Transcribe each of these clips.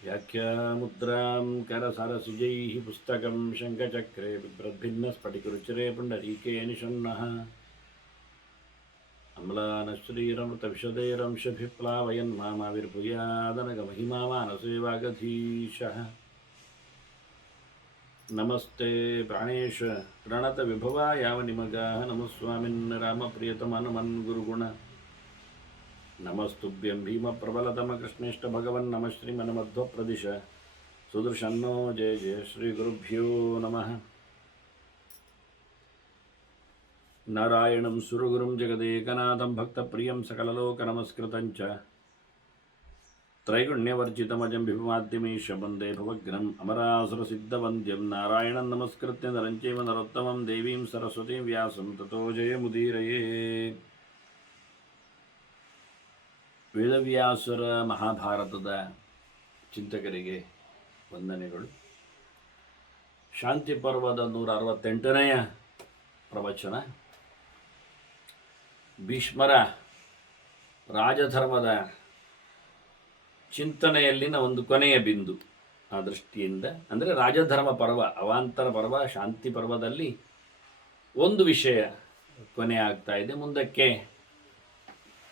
व्याख्यामुद्रां करसरसिजैः पुस्तकं शङ्खचक्रे बिभ्रद्भिन्नस्फटिकरुचिरे पुण्डरीके निषण्णः अम्लानश्रीरमृतविशदैरंशभिप्लावयन् मामाविर्भूयादनगमहिमा मानसे वागधीशः नमस्ते प्राणेश प्रणतविभवा यावनिमगाः नमस्वामिन् रामप्रियतमनुमन् गुरुगुण नमस्तुभ्यं भीमप्रबलतमकृष्णेष्टभगवन् नमः श्रीमन्मध्वप्रदिश सुदर्शन्नो जय जय श्रीगुरुभ्यो नमः नारायणं सुरगुरुं जगदेकनाथं भक्तप्रियं सकललोकनमस्कृतं च त्रैगुण्यवर्जितमजं विभुमाद्यमीश वन्दे भवग्नम् अमरासुरसिद्धवन्द्यं नारायणं नमस्कृत्य नरं चैव नरोत्तमं देवीं सरस्वतीं व्यासं ततो जयमुदीरये ವೇದವ್ಯಾಸರ ಮಹಾಭಾರತದ ಚಿಂತಕರಿಗೆ ವಂದನೆಗಳು. ಶಾಂತಿ ಪರ್ವದ 168ನೆಯ ಪ್ರವಚನ. ಭೀಷ್ಮರ ರಾಜಧರ್ಮದ ಚಿಂತನೆಯಲ್ಲಿನ ಒಂದು ಕೊನೆಯ ಬಿಂದು. ಆ ದೃಷ್ಟಿಯಿಂದ ಅಂದರೆ ರಾಜಧರ್ಮ ಪರ್ವ, ಅವಾಂತರ ಪರ್ವ, ಶಾಂತಿ ಪರ್ವದಲ್ಲಿ ಒಂದು ವಿಷಯ ಕೊನೆ ಆಗ್ತಾ ಇದೆ. ಮುಂದಕ್ಕೆ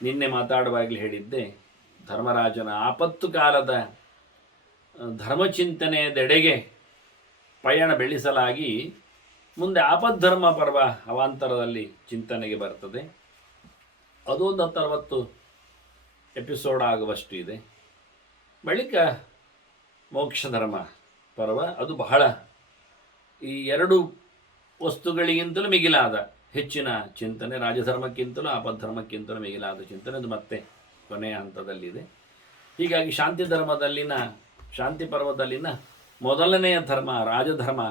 ನಿನ್ನೆ ಮಾತಾಡುವಾಗಲೇ ಹೇಳಿದ್ದೆ, ಧರ್ಮರಾಜನ ಆಪತ್ತು ಕಾಲದ ಧರ್ಮಚಿಂತನೆಯದೆಡೆಗೆ ಪಯಣ ಬೆಳೆಸಲಾಗಿ ಮುಂದೆ ಆಪದ್ಧರ್ಮ ಪರ್ವ ಅವಾಂತರದಲ್ಲಿ ಚಿಂತನೆಗೆ ಬರ್ತದೆ. ಅದೊಂದು 60 ಎಪಿಸೋಡ್ ಆಗುವಷ್ಟು ಇದೆ. ಬಳಿಕ ಮೋಕ್ಷಧರ್ಮ ಪರ್ವ, ಅದು ಬಹಳ ಈ ಎರಡು ವಸ್ತುಗಳಿಗಿಂತಲೂ ಮಿಗಿಲಾದ ಹೆಚ್ಚಿನ ಚಿಂತನೆ, ರಾಜಧರ್ಮಕ್ಕಿಂತಲೂ ಆಪದ್ಧರ್ಮಕ್ಕಿಂತಲೂ ಮಿಗಿಲಾದ ಚಿಂತನೆ, ಅದು ಮತ್ತೆ ಕೊನೆಯ ಹಂತದಲ್ಲಿದೆ. ಹೀಗಾಗಿ ಶಾಂತಿ ಪರ್ವದಲ್ಲಿನ ಮೊದಲನೆಯ ಧರ್ಮ ರಾಜಧರ್ಮ,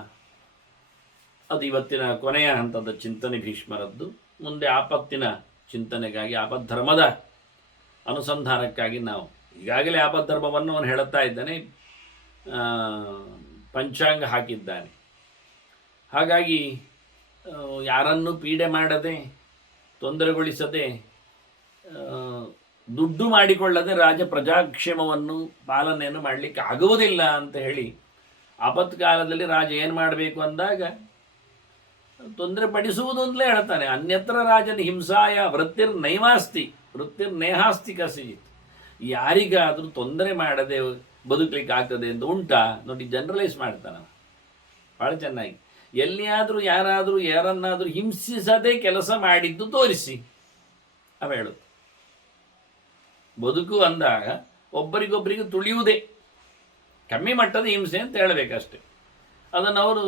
ಅದು ಇವತ್ತಿನ ಕೊನೆಯ ಹಂತದ ಚಿಂತನೆ ಭೀಷ್ಮರದ್ದು. ಮುಂದೆ ಆಪತ್ತಿನ ಚಿಂತನೆಗಾಗಿ, ಆಪದ್ಧರ್ಮದ ಅನುಸಂಧಾನಕ್ಕಾಗಿ ನಾವು ಈಗಾಗಲೇ ಆಪದ್ಧರ್ಮವನ್ನು ಅವನು ಹೇಳುತ್ತಾ ಇದ್ದಾನೆ, ಪಂಚಾಂಗ ಹಾಕಿದ್ದಾನೆ. ಹಾಗಾಗಿ ಯಾರನ್ನು ಪೀಡೆ ಮಾಡದೆ, ತೊಂದರೆಗೊಳಿಸದೆ, ದುಡ್ಡು ಮಾಡಿಕೊಳ್ಳದೆ ರಾಜ ಪ್ರಜಾಕ್ಷೇಮವನ್ನು ಪಾಲನೆಯನ್ನು ಮಾಡಲಿಕ್ಕೆ ಆಗುವುದಿಲ್ಲ ಅಂತ ಹೇಳಿ ಆಪತ್ಕಾಲದಲ್ಲಿ ರಾಜ ಏನು ಮಾಡಬೇಕು ಅಂದಾಗ ತೊಂದರೆ ಪಡಿಸುವುದು ಅಂತಲೇ ಹೇಳ್ತಾನೆ. ಅನ್ಯತ್ರ ರಾಜನ ಹಿಂಸಾಯ ವೃತ್ತಿರ್ನೇಹಾಸ್ತಿ ಕಸಿಜಿತ್. ಯಾರಿಗಾದರೂ ತೊಂದರೆ ಮಾಡದೆ ಬದುಕಲಿಕ್ಕೆ ಆಗ್ತದೆ ಅಂತ ಉಂಟಾ ನೋಡಿ, ಜನರಲೈಸ್ ಮಾಡ್ತಾನೆ ಭಾಳ ಚೆನ್ನಾಗಿ. ಎಲ್ಲಿಯಾದರೂ ಯಾರನ್ನಾದರೂ ಹಿಂಸಿಸದೆ ಕೆಲಸ ಮಾಡಿದ್ದು ತೋರಿಸಿ ಅವ ಹೇಳುತ್ತೆ. ಬದುಕು ಅಂದಾಗ ಒಬ್ಬರಿಗೊಬ್ಬರಿಗೆ ತುಳಿಯುವುದೇ ಕಮ್ಮಿ ಮಟ್ಟದ ಹಿಂಸೆ ಅಂತ ಹೇಳಬೇಕಷ್ಟೆ. ಅದನ್ನು ಅವರು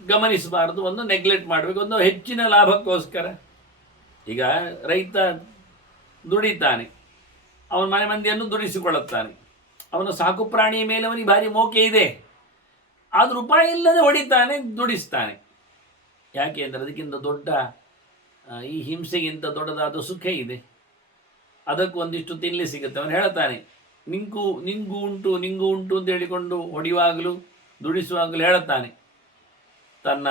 ಗಮನಿಸಬಾರ್ದು, ಒಂದು ನೆಗ್ಲೆಕ್ಟ್ ಮಾಡಬೇಕು, ಒಂದು ಹೆಚ್ಚಿನ ಲಾಭಕ್ಕೋಸ್ಕರ. ಈಗ ರೈತ ದುಡಿತಾನೆ, ಅವನ ಮನೆ ಮಂದಿಯನ್ನು ದುಡಿಸಿಕೊಳ್ಳುತ್ತಾನೆ, ಅವನ ಸಾಕು ಪ್ರಾಣಿಯ ಮೇಲೆ ಅವನಿಗೆ ಭಾರಿ ಮೋಕೆ ಇದೆ, ಆದರೂ ರೂಪಾಯಿ ಇಲ್ಲದೆ ಹೊಡಿತಾನೆ, ದುಡಿಸ್ತಾನೆ. ಯಾಕೆ ಅಂದರೆ ಅದಕ್ಕಿಂತ ದೊಡ್ಡ, ಈ ಹಿಂಸೆಗಿಂತ ದೊಡ್ಡದಾದ ಸುಖ ಇದೆ. ಅದಕ್ಕೂ ಒಂದಿಷ್ಟು ತಿನ್ನಲಿ ಸಿಗುತ್ತೆ. ಅವನು ಹೇಳ್ತಾನೆ, ನಿಂಗೂ ಉಂಟು ಅಂತ ಹೇಳಿಕೊಂಡು ಹೊಡೆಯುವಾಗಲೂ ದುಡಿಸುವಾಗಲೂ ಹೇಳುತ್ತಾನೆ ತನ್ನ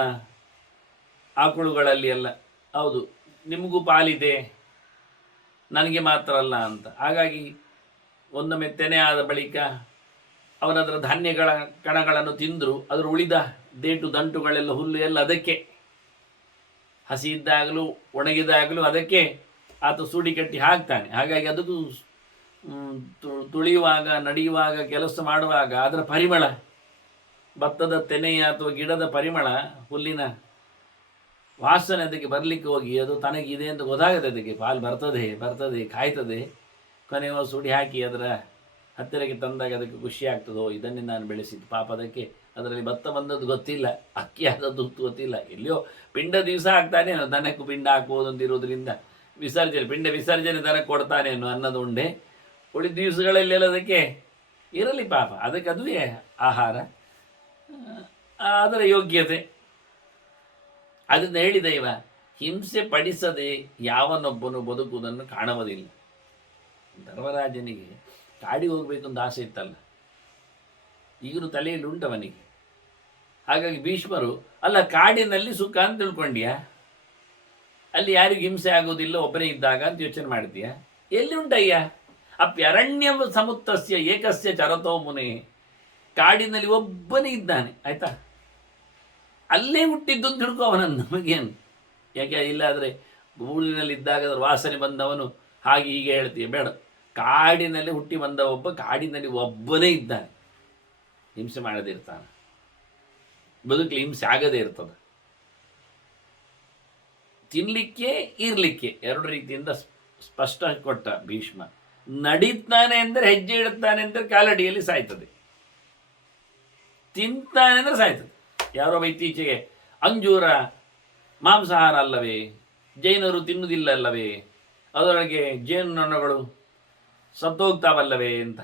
ಆಕಳುಗಳಲ್ಲಿ ಎಲ್ಲ, ಹೌದು ನಿಮಗೂ ಪಾಲಿದೆ, ನನಗೆ ಮಾತ್ರ ಅಲ್ಲ ಅಂತ. ಹಾಗಾಗಿ ಒಂದೊಮ್ಮೆ ತೆನೆ ಆದ ಬಳಿಕ ಅವನದರ ಧಾನ್ಯಗಳ ಕಣಗಳನ್ನು ತಿಂದರು, ಅದರ ಉಳಿದ ದಂಟುಗಳೆಲ್ಲ, ಹುಲ್ಲು ಎಲ್ಲ ಅದಕ್ಕೆ, ಹಸಿ ಇದ್ದಾಗಲೂ ಒಣಗಿದಾಗಲೂ ಅದಕ್ಕೆ ಆತ ಸೂಡಿ ಕಟ್ಟಿ ಹಾಕ್ತಾನೆ. ಹಾಗಾಗಿ ಅದಕ್ಕೂ ತುಳಿಯುವಾಗ, ನಡೆಯುವಾಗ, ಕೆಲಸ ಮಾಡುವಾಗ ಅದರ ಪರಿಮಳ, ಭತ್ತದ ತೆನೆಯ ಅಥವಾ ಗಿಡದ ಪರಿಮಳ, ಹುಲ್ಲಿನ ವಾಸನೆ ಅದಕ್ಕೆ ಬರಲಿಕ್ಕೆ ಹೋಗಿ ಅದು ತನಗಿದೆ ಅಂತ ಗೊತ್ತಾಗುತ್ತೆ. ಅದಕ್ಕೆ ಪಾಲು ಬರ್ತದೆ ಕಾಯ್ತದೆ. ಕೊನೆಯ ಸುಡಿ ಹಾಕಿ ಅದರ ಹತ್ತಿರಕ್ಕೆ ತಂದಾಗ ಅದಕ್ಕೆ ಖುಷಿ ಆಗ್ತದೋ, ಇದನ್ನೇ ನಾನು ಬೆಳೆಸಿದ್ದು, ಪಾಪ ಅದಕ್ಕೆ ಅದರಲ್ಲಿ ಭತ್ತ ಬಂದದ್ದು ಗೊತ್ತಿಲ್ಲ, ಅಕ್ಕಿ ಆದದ್ದು ಗೊತ್ತಿಲ್ಲ, ಎಲ್ಲಿಯೋ ಪಿಂಡ ದಿವಸ ಹಾಕ್ತಾನೆ, ದನಕ್ಕೂ ಪಿಂಡ ಹಾಕ್ಬೋದು ಅಂತ ಇರೋದ್ರಿಂದ ಪಿಂಡ ವಿಸರ್ಜನೆ ದನಕ್ಕೆ ಕೊಡ್ತಾನೆ ಅನ್ನೋ ಅನ್ನೋದು ಉಂಡೆ. ಉಳಿದ ದಿವಸಗಳಲ್ಲಿ ಅದಕ್ಕೆ ಇರಲಿ ಪಾಪ, ಅದಕ್ಕೆ ಅದುವೇ ಆಹಾರ, ಅದರ ಯೋಗ್ಯತೆ. ಅದನ್ನು ಹೇಳಿದ ಇವ, ಹಿಂಸೆ ಪಡಿಸದೆ ಯಾವನೊಬ್ಬನು ಬದುಕುವುದನ್ನು ಕಾಣುವುದಿಲ್ಲ. ಧರ್ಮರಾಜನಿಗೆ ಕಾಡಿಗೆ ಹೋಗಬೇಕು ಅಂತ ಆಸೆ ಇತ್ತಲ್ಲ, ಈಗಲೂ ತಲೆಯಲ್ಲಿ ಉಂಟವನಿಗೆ. ಹಾಗಾಗಿ ಭೀಷ್ಮರು, ಅಲ್ಲ ಕಾಡಿನಲ್ಲಿ ಸುಖ ಅಂತ ತಿಳ್ಕೊಂಡ್ಯಾ, ಅಲ್ಲಿ ಯಾರಿಗೂ ಹಿಂಸೆ ಆಗುವುದಿಲ್ಲ ಒಬ್ಬನೇ ಇದ್ದಾಗ ಅಂತ ಯೋಚನೆ ಮಾಡ್ತೀಯ? ಎಲ್ಲಿ ಉಂಟಯ್ಯ? ಅಪ್ಯರಣ್ಯ ಸಮುತ್ತಸ್ಯ ಏಕಸ್ಯ ಚರತೋ ಮುನೆ. ಕಾಡಿನಲ್ಲಿ ಒಬ್ಬನೇ ಇದ್ದಾನೆ, ಆಯ್ತಾ? ಅಲ್ಲೇ ಹುಟ್ಟಿದ್ದು ಅಂತ ಹಿಡ್ಕೊ ಅವನನ್ನು, ನಮಗೇನು? ಯಾಕೆ ಇಲ್ಲಾದರೆ ಊರಿನಲ್ಲಿದ್ದಾಗ ಅದರ ವಾಸನೆ ಬಂದವನು ಹಾಗೆ ಹೀಗೆ ಹೇಳ್ತೀಯ, ಬೇಡ. ಕಾಡಿನಲ್ಲಿ ಹುಟ್ಟಿ ಬಂದ ಒಬ್ಬ ಕಾಡಿನಲ್ಲಿ ಒಬ್ಬನೇ ಇದ್ದಾನೆ, ಹಿಂಸೆ ಮಾಡದೇ ಇರ್ತಾನೆ, ಬದುಕಲಿ ಹಿಂಸೆ ಆಗದೇ ಇರ್ತದೆ. ತಿನ್ನಲಿಕ್ಕೆ ಇರಲಿಕ್ಕೆ ಎರಡು ರೀತಿಯಿಂದ ಸ್ಪಷ್ಟ ಕೊಟ್ಟ ಭೀಷ್ಮ. ನಡೀತಾನೆ ಅಂದರೆ, ಹೆಜ್ಜೆ ಇಡುತ್ತಾನೆ ಅಂದರೆ ಕಾಲಡಿಯಲ್ಲಿ ಸಾಯ್ತದೆ, ತಿಂತಾನೆ ಅಂದರೆ ಸಾಯ್ತದೆ. ಯಾರೋ ಇತ್ತೀಚೆಗೆ ಅಂಜೂರ ಮಾಂಸಾಹಾರ ಅಲ್ಲವೇ, ಜೈನರು ತಿನ್ನುವುದಿಲ್ಲ ಅಲ್ಲವೇ, ಅದರೊಳಗೆ ಜೇನುನೊಣಗಳು ಸತ್ತೋಗ್ತಾವಲ್ಲವೇ ಅಂತ.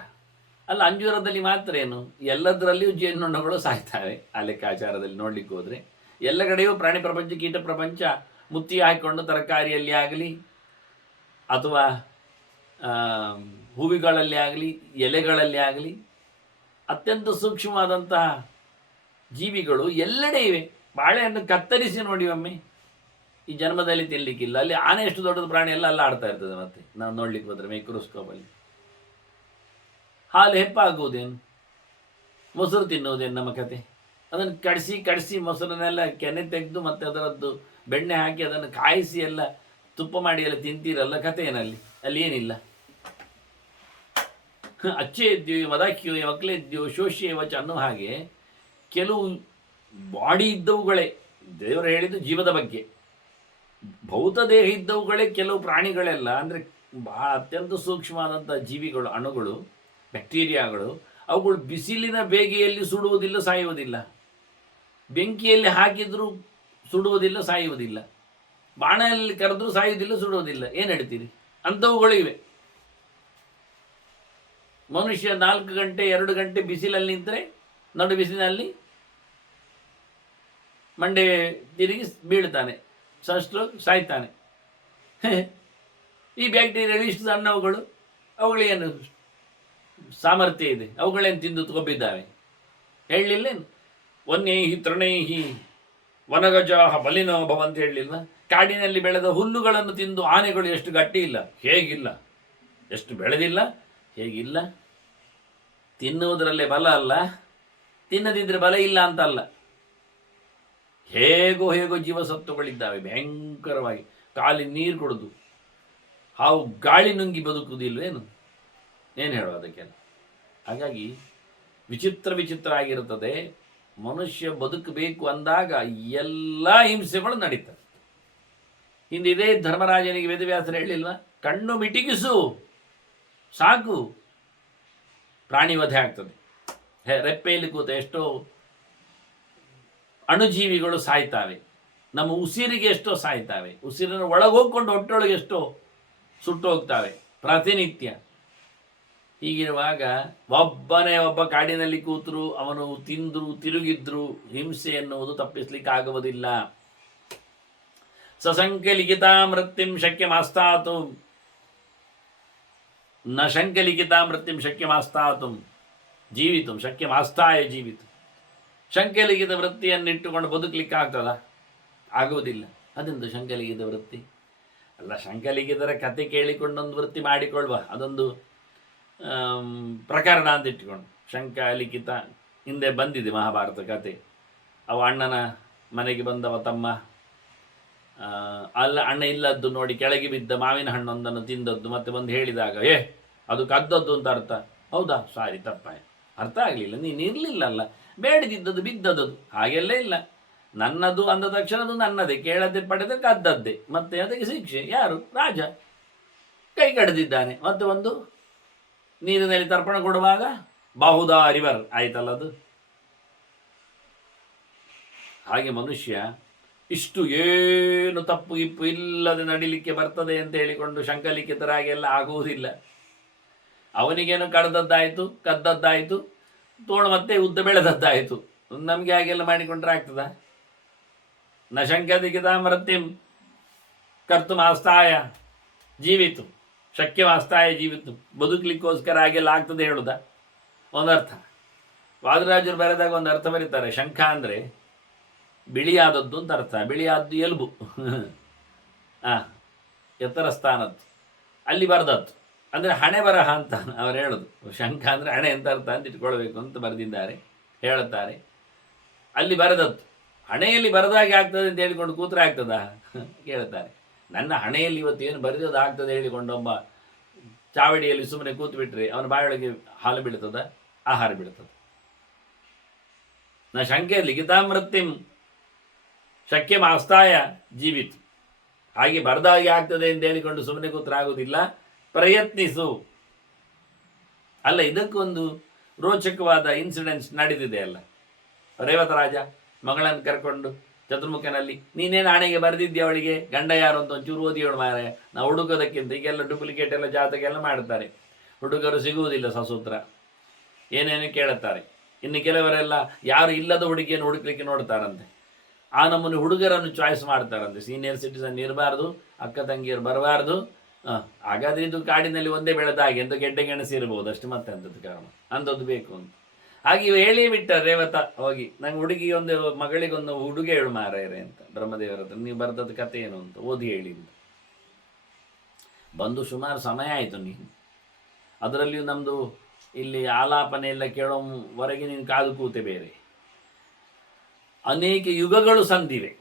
ಅಲ್ಲ, ಅಂಜೂರದಲ್ಲಿ ಮಾತ್ರ ಏನು, ಎಲ್ಲದರಲ್ಲಿಯೂ ಜೇನುನೊಣಗಳು ಸಾಯ್ತಾವೆ ಆ ಲೆಕ್ಕಾಚಾರದಲ್ಲಿ ನೋಡ್ಲಿಕ್ಕೆ ಹೋದರೆ. ಎಲ್ಲ ಕಡೆಯೂ ಪ್ರಾಣಿ ಪ್ರಪಂಚ, ಕೀಟ ಪ್ರಪಂಚ ಮುತ್ತಿ ಹಾಕಿಕೊಂಡು ತರಕಾರಿಯಲ್ಲಿ ಆಗಲಿ ಅಥವಾ ಹೂವುಗಳಲ್ಲಿ ಆಗಲಿ ಎಲೆಗಳಲ್ಲಿ ಆಗಲಿ ಅತ್ಯಂತ ಸೂಕ್ಷ್ಮವಾದಂತಹ ಜೀವಿಗಳು ಎಲ್ಲೆಡೆ ಇವೆ. ಬಾಳೆಹಣ್ಣು ಕತ್ತರಿಸಿ ನೋಡಿ ಒಮ್ಮೆ, ಈ ಜನ್ಮದಲ್ಲಿ ತಿನ್ನಲಿಕ್ಕಿಲ್ಲ. ಅಲ್ಲಿ ಆನೆ ಎಷ್ಟು ದೊಡ್ಡದು ಪ್ರಾಣಿ ಎಲ್ಲ ಅಲ್ಲ ಆಡ್ತಾ ಇರ್ತದೆ. ಮತ್ತೆ ನಾವು ನೋಡ್ಲಿಕ್ಕೆ ಹೋದರೆ ಮೈಕ್ರೋಸ್ಕೋಪಲ್ಲಿ ಹಾಲು ಹೆಪ್ಪಾಗುವುದೇನು, ಮೊಸರು ತಿನ್ನುವುದೇನು ನಮ್ಮ ಕತೆ? ಅದನ್ನು ಕಡಿಸಿ ಮೊಸರನ್ನೆಲ್ಲ ಕೆನೆ ತೆಗೆದು ಮತ್ತೆ ಅದರದ್ದು ಬೆಣ್ಣೆ ಹಾಕಿ ಅದನ್ನು ಕಾಯಿಸಿ ಎಲ್ಲ ತುಪ್ಪ ಮಾಡಿ ಎಲ್ಲ ತಿಂತೀರಲ್ಲ, ಕತೆ ಏನಲ್ಲಿ? ಅಲ್ಲಿ ಏನಿಲ್ಲ. ಅಚ್ಚೇ ಇದ್ದೀವಿ ಮದಾಕ್ಯೋ ಮಕ್ಕಳೇ ಇದ್ದೀವೋ ಶೋಷಿಯ ವಚ ಅನ್ನೋ ಹಾಗೆ ಕೆಲವು ಬಾಡಿ ಇದ್ದವುಗಳೇ, ದೇವರು ಹೇಳಿದ್ದು ಜೀವದ ಬಗ್ಗೆ, ಭೌತ ದೇಹ ಇದ್ದವುಗಳೇ ಕೆಲವು ಪ್ರಾಣಿಗಳೆಲ್ಲ ಅಂದರೆ ಬಹಳ ಅತ್ಯಂತ ಸೂಕ್ಷ್ಮವಾದಂಥ ಜೀವಿಗಳು, ಅಣುಗಳು, ಬ್ಯಾಕ್ಟೀರಿಯಾಗಳು. ಅವುಗಳು ಬಿಸಿಲಿನ ಬೇಗೆಯಲ್ಲಿ ಸುಡುವುದಿಲ್ಲ, ಸಾಯುವುದಿಲ್ಲ. ಬೆಂಕಿಯಲ್ಲಿ ಹಾಕಿದರೂ ಸುಡುವುದಿಲ್ಲ, ಸಾಯುವುದಿಲ್ಲ. ಬಾಣಲ್ಲಿ ಕರೆದ್ರೂ ಸಾಯುವುದಿಲ್ಲ, ಸುಡುವುದಿಲ್ಲ. ಏನು ಹೇಳ್ತೀರಿ? ಅಂಥವುಗಳು ಇವೆ. ಮನುಷ್ಯ 4 ಗಂಟೆ 2 ಗಂಟೆ ಬಿಸಿಲಲ್ಲಿ ನಿಂತರೆ, ನಡು ಬಿಸಿಲಿನಲ್ಲಿ ಮಂಡೆ ತಿರುಗಿ ಬೀಳ್ತಾನೆ, ಸನ್ಸ್ಟ್ರೋಕ್, ಸಾಯ್ತಾನೆ. ಈ ಬ್ಯಾಕ್ಟೀರಿಯಾಗಳು ಇಷ್ಟು ಸಣ್ಣವುಗಳು, ಅವುಗಳೇನು ಸಾಮರ್ಥ್ಯ ಇದೆ? ಅವುಗಳೇನು ತಿಂದು ಕೊಬ್ಬಿದ್ದಾವೆ? ಹೇಳಲಿಲ್ಲೇನು? ವನ್ಯೈಹಿ ತೃಣೈಹಿ ವನಗಜಾಹ ಬಲಿನೋ ಭವ ಅಂತ ಹೇಳಲಿಲ್ಲ? ಕಾಡಿನಲ್ಲಿ ಬೆಳೆದ ಹುಲ್ಲುಗಳನ್ನು ತಿಂದು ಆನೆಗಳು ಎಷ್ಟು ಗಟ್ಟಿ ಇಲ್ಲ, ಹೇಗಿಲ್ಲ, ಎಷ್ಟು ಬೆಳೆದಿಲ್ಲ, ಹೇಗಿಲ್ಲ. ತಿನ್ನುವುದರಲ್ಲೇ ಬಲ ಅಲ್ಲ, ತಿನ್ನದಿದ್ದರೆ ಬಲ ಇಲ್ಲ ಅಂತಲ್ಲ. ಹೇಗೋ ಜೀವಸತ್ವಗಳಿದ್ದಾವೆ ಭಯಂಕರವಾಗಿ. ಕಾಲಿ ನೀರು ಕೊಡೋದು, ಹಾವು ಗಾಳಿ ನುಂಗಿ ಬದುಕುವುದಿಲ್ವೇನು? ಏನು ಹೇಳೋ ಅದಕ್ಕೆಲ್ಲ? ಹಾಗಾಗಿ ವಿಚಿತ್ರ ಆಗಿರುತ್ತದೆ. ಮನುಷ್ಯ ಬದುಕಬೇಕು ಅಂದಾಗ ಎಲ್ಲ ಹಿಂಸೆಗಳು ನಡೀತವೆ. ಹಿಂದಿದೆ ಧರ್ಮರಾಜನಿಗೆ ವೇದವ್ಯಾಸರು ಹೇಳಿಲ್ವಾ? ಕಣ್ಣು ಮಿಟಿಗಿಸು ಸಾಕು, ಪ್ರಾಣಿ ವಧೆ ಆಗ್ತದೆ. ರೆಪ್ಪೆಯಲ್ಲಿ ಕೂತ ಎಷ್ಟೋ ಅಣುಜೀವಿಗಳು ಸಾಯ್ತಾವೆ, ನಮ್ಮ ಉಸಿರಿಗೆ ಎಷ್ಟೋ ಸಾಯ್ತಾವೆ, ಉಸಿರನ್ನು ಒಳಗೋಗ್ಕೊಂಡು ಹೊಟ್ಟೊಳಗೆ ಎಷ್ಟೋ ಸುಟ್ಟು ಹೋಗ್ತಾವೆ ಪ್ರತಿನಿತ್ಯ. ಹೀಗಿರುವಾಗ ಒಬ್ಬ ಕಾಡಿನಲ್ಲಿ ಕೂತರು, ಅವನು ತಿಂದ್ರು ತಿರುಗಿದ್ರು ಹಿಂಸೆ ಎನ್ನುವುದು ತಪ್ಪಿಸ್ಲಿಕ್ಕೆ ಆಗುವುದಿಲ್ಲ. ಸಸಂಖ್ಯ ಲಿಖಿತ ಮೃತ್ಯುಂ ಶಕ್ಯಮಾಸ್ತಾತು ನ ಶಂಕ ಲಿಖಿತ ಮೃತ್ಯುಂ ಶಕ್ಯಮಾಸ್ತಾತು ಜೀವಿತು ಶಕ್ಯಮಾಸ್ತಾಯ ಜೀವಿತು. ಶಂಕೆಲಿಗಿದ ವೃತ್ತಿಯನ್ನಿಟ್ಟುಕೊಂಡು ಬದುಕಲಿಕ್ಕೆ ಆಗ್ತದ? ಆಗುವುದಿಲ್ಲ. ಅದೊಂದು ಶಂಕಲಿಗಿದ ವೃತ್ತಿ ಅಲ್ಲ. ಶಂಕಲಿಗಿದರ ಕತೆ ಕೇಳಿಕೊಂಡೊಂದು ವೃತ್ತಿ ಮಾಡಿಕೊಳ್ಳುವ, ಅದೊಂದು ಪ್ರಕರಣ ಅಂತ ಇಟ್ಟುಕೊಂಡು. ಶಂಕಲಿಖಿತ ಹಿಂದೆ ಬಂದಿದೆ ಮಹಾಭಾರತ ಕತೆ. ಅವ ಅಣ್ಣನ ಮನೆಗೆ ಬಂದವ ತಮ್ಮ, ಅಲ್ಲ ಅಣ್ಣ ಇಲ್ಲದ್ದು ನೋಡಿ ಕೆಳಗೆ ಬಿದ್ದ ಮಾವಿನ ಹಣ್ಣೊಂದನ್ನು ತಿಂದದ್ದು. ಮತ್ತೆ ಬಂದು ಹೇಳಿದಾಗ ಅದು ಕದ್ದದ್ದು ಅಂತ ಅರ್ಥ. ಹೌದಾ, ಸಾರಿ ತಪ್ಪಾಯ, ಅರ್ಥ ಆಗಲಿಲ್ಲ, ನೀನು ಇರಲಿಲ್ಲಲ್ಲ, ಬೇಡದಿದ್ದದ್ದು ಬಿದ್ದದ್ದು. ಹಾಗೆಲ್ಲ ಇಲ್ಲ, ನನ್ನದು ಅಂದ ತಕ್ಷಣದು ನನ್ನದೇ, ಕೇಳದೆ ಪಡೆದ ಕದ್ದದ್ದೇ. ಮತ್ತೆ ಅದಕ್ಕೆ ಶಿಕ್ಷೆ ಯಾರು? ರಾಜ ಕೈ ಕಡ್ದಿದ್ದಾನೆ. ಮತ್ತೆ ಒಂದು ನೀರಿನಲ್ಲಿ ತರ್ಪಣ ಕೊಡುವಾಗ ಬಹುದಾ ರಿವರ್ ಆಯ್ತಲ್ಲದು. ಹಾಗೆ ಮನುಷ್ಯ ಇಷ್ಟು ಏನು ತಪ್ಪು ಗಿಪ್ಪು ಇಲ್ಲದೆ ನಡಿಲಿಕ್ಕೆ ಬರ್ತದೆ ಅಂತ ಹೇಳಿಕೊಂಡು ಶಂಕಲಿಖಿತರಾಗೆಲ್ಲ ಆಗುವುದಿಲ್ಲ. ಅವನಿಗೇನು ಕಡ್ದದ್ದಾಯಿತು, ಕದ್ದದ್ದಾಯಿತು, ತೋಳು ಮತ್ತೆ ಉದ್ದ ಬೆಳೆದದ್ದಾಯಿತು. ನಮಗೆ ಹಾಗೆಲ್ಲ ಮಾಡಿಕೊಂಡ್ರೆ ಆಗ್ತದ? ನ ಶಂಕಲಿಖಿತ ಮೃತ್ಯುಂ ಕರ್ತು ಆಸ್ತಾಯ ಜೀವಿತು ಶಕ್ಯವಾಸ್ತಾಯ ಜೀವಿತು. ಬದುಕಲಿಕ್ಕೋಸ್ಕರ ಹಾಗೆಲ್ಲ ಆಗ್ತದೆ ಹೇಳುದ ಒಂದರ್ಥ. ವಾದರಾಜರು ಬರೆದಾಗ ಒಂದು ಅರ್ಥ ಬರೀತಾರೆ, ಶಂಖ ಅಂದರೆ ಬಿಳಿಯಾದದ್ದು ಅಂತ ಅರ್ಥ. ಬಿಳಿಯಾದ್ದು ಎಲುಬು, ಆ ಎತ್ತರ ಸ್ಥಾನದ್ದು ಅಲ್ಲಿ ಬರೆದತ್ತು. ಅಂದರೆ ಹಣೆ ಬರಹ ಅಂತ ಅವ್ರು ಹೇಳೋದು. ಶಂಖ ಅಂದರೆ ಹಣೆ ಅಂತ ಅರ್ಥ ಅಂತ ಇಟ್ಕೊಳ್ಬೇಕು ಅಂತ ಬರೆದಿದ್ದಾರೆ, ಹೇಳುತ್ತಾರೆ. ಅಲ್ಲಿ ಬರೆದತ್ತು. ಹಣೆಯಲ್ಲಿ ಬರೆದಾಗೆ ಆಗ್ತದೆ ಅಂತ ಹೇಳಿಕೊಂಡು ಕೂತ್ರೆ ಆಗ್ತದಾ ಕೇಳ್ತಾರೆ. ನನ್ನ ಹಣೆಯಲ್ಲಿ ಇವತ್ತು ಏನು ಬರೆದದ್ದು ಆಗ್ತದೆ ಹೇಳಿಕೊಂಡು ಒಬ್ಬ ಚಾವಡಿಯಲ್ಲಿ ಸುಮ್ಮನೆ ಕೂತು ಬಿಟ್ರೆ ಅವನ ಬಾಯೊಳಗೆ ಹಾಲು ಬೀಳ್ತದ, ಆಹಾರ ಬೀಳ್ತದೆ. ನ ಶಂಕೆ ಲಿಖಿತಾಮೃತ್ಯಂ ಶಕ್ಯಂ ಆಸ್ತಾಯ ಜೀವಿತು. ಹಾಗೆ ಬರದಾಗೆ ಆಗ್ತದೆ ಅಂತ ಹೇಳಿಕೊಂಡು ಸುಮ್ಮನೆ ಕೂತ್ರೆ ಆಗುವುದಿಲ್ಲ, ಪ್ರಯತ್ನಿಸು. ಅಲ್ಲ, ಇದಕ್ಕೊಂದು ರೋಚಕವಾದ ಇನ್ಸಿಡೆನ್ಸ್ ನಡೆದಿದೆ ಅಲ್ಲ. ರೇವತರಾಜ ಮಗಳನ್ನು ಕರ್ಕೊಂಡು ಚತುರ್ಮುಖನಲ್ಲಿ, ನೀನೇನು ಹಣೆಗೆ ಬರೆದಿದ್ದೆ ಅವಳಿಗೆ, ಗಂಡ ಯಾರು ಅಂತ ಒಂಚೂರು ಓದಿಯೋಳು ಮಾರೆ, ನಾವು ಹುಡುಕೋದಕ್ಕಿಂತ ಈಗೆಲ್ಲ ಡೂಪ್ಲಿಕೇಟ್ ಎಲ್ಲ ಜಾತಕ ಎಲ್ಲ ಮಾಡ್ತಾರೆ, ಹುಡುಗರು ಸಿಗುವುದಿಲ್ಲ ಸಸೂತ್ರ, ಏನೇನು ಕೇಳುತ್ತಾರೆ. ಇನ್ನು ಕೆಲವರೆಲ್ಲ ಯಾರು ಇಲ್ಲದ ಹುಡುಗಿಯನ್ನು ಹುಡುಕ್ಲಿಕ್ಕೆ ನೋಡ್ತಾರಂತೆ. ಆ ನಮ್ಮನ್ನು ಹುಡುಗರನ್ನು ಚಾಯ್ಸ್ ಮಾಡ್ತಾರಂತೆ. ಸೀನಿಯರ್ ಸಿಟಿಸನ್ ಇರಬಾರ್ದು, ಅಕ್ಕ ತಂಗಿಯರು ಬರಬಾರ್ದು. ಹಾಗಾದ್ರೆ ಇದು ಕಾಡಿನಲ್ಲಿ ಒಂದೇ ಬೆಳೆದ ಹಾಗೆ ಅಂತ ಗೆಡ್ಡೆ ಗೆಣಸಿ ಇರ್ಬೋದು ಅಷ್ಟು, ಮತ್ತೆ ಅಂಥದ್ದು ಕಾರಣ ಅಂಥದ್ದು ಬೇಕು ಅಂತ. ಹಾಗೆ ಇವ ಹೇಳಿ ಬಿಟ್ಟ ರೇವತ ಹೋಗಿ, ನಂಗೆ ಹುಡುಗಿ ಒಂದು ಮಗಳಿಗೊಂದು ಹುಡುಗ ಹೇಳು ಮಾರಾಯರೆ ಅಂತ ಬ್ರಹ್ಮದೇವರ ಹತ್ರ, ನೀವು ಬರೆದದ್ದು ಕತೆ ಏನು ಅಂತ ಓದಿ ಹೇಳಿ ಅಂತ. ಬಂದು ಸುಮಾರು ಸಮಯ ಆಯಿತು. ನೀನು ಅದರಲ್ಲಿಯೂ ನಮ್ಮದು ಇಲ್ಲಿ ಆಲಾಪನೆ ಎಲ್ಲ ಕೇಳೋವರೆಗೆ ನೀನು ಕಾದು ಕೂತೆ ಬೇರೆ. ಅನೇಕ ಯುಗಗಳು ಸಂದಿವೆ.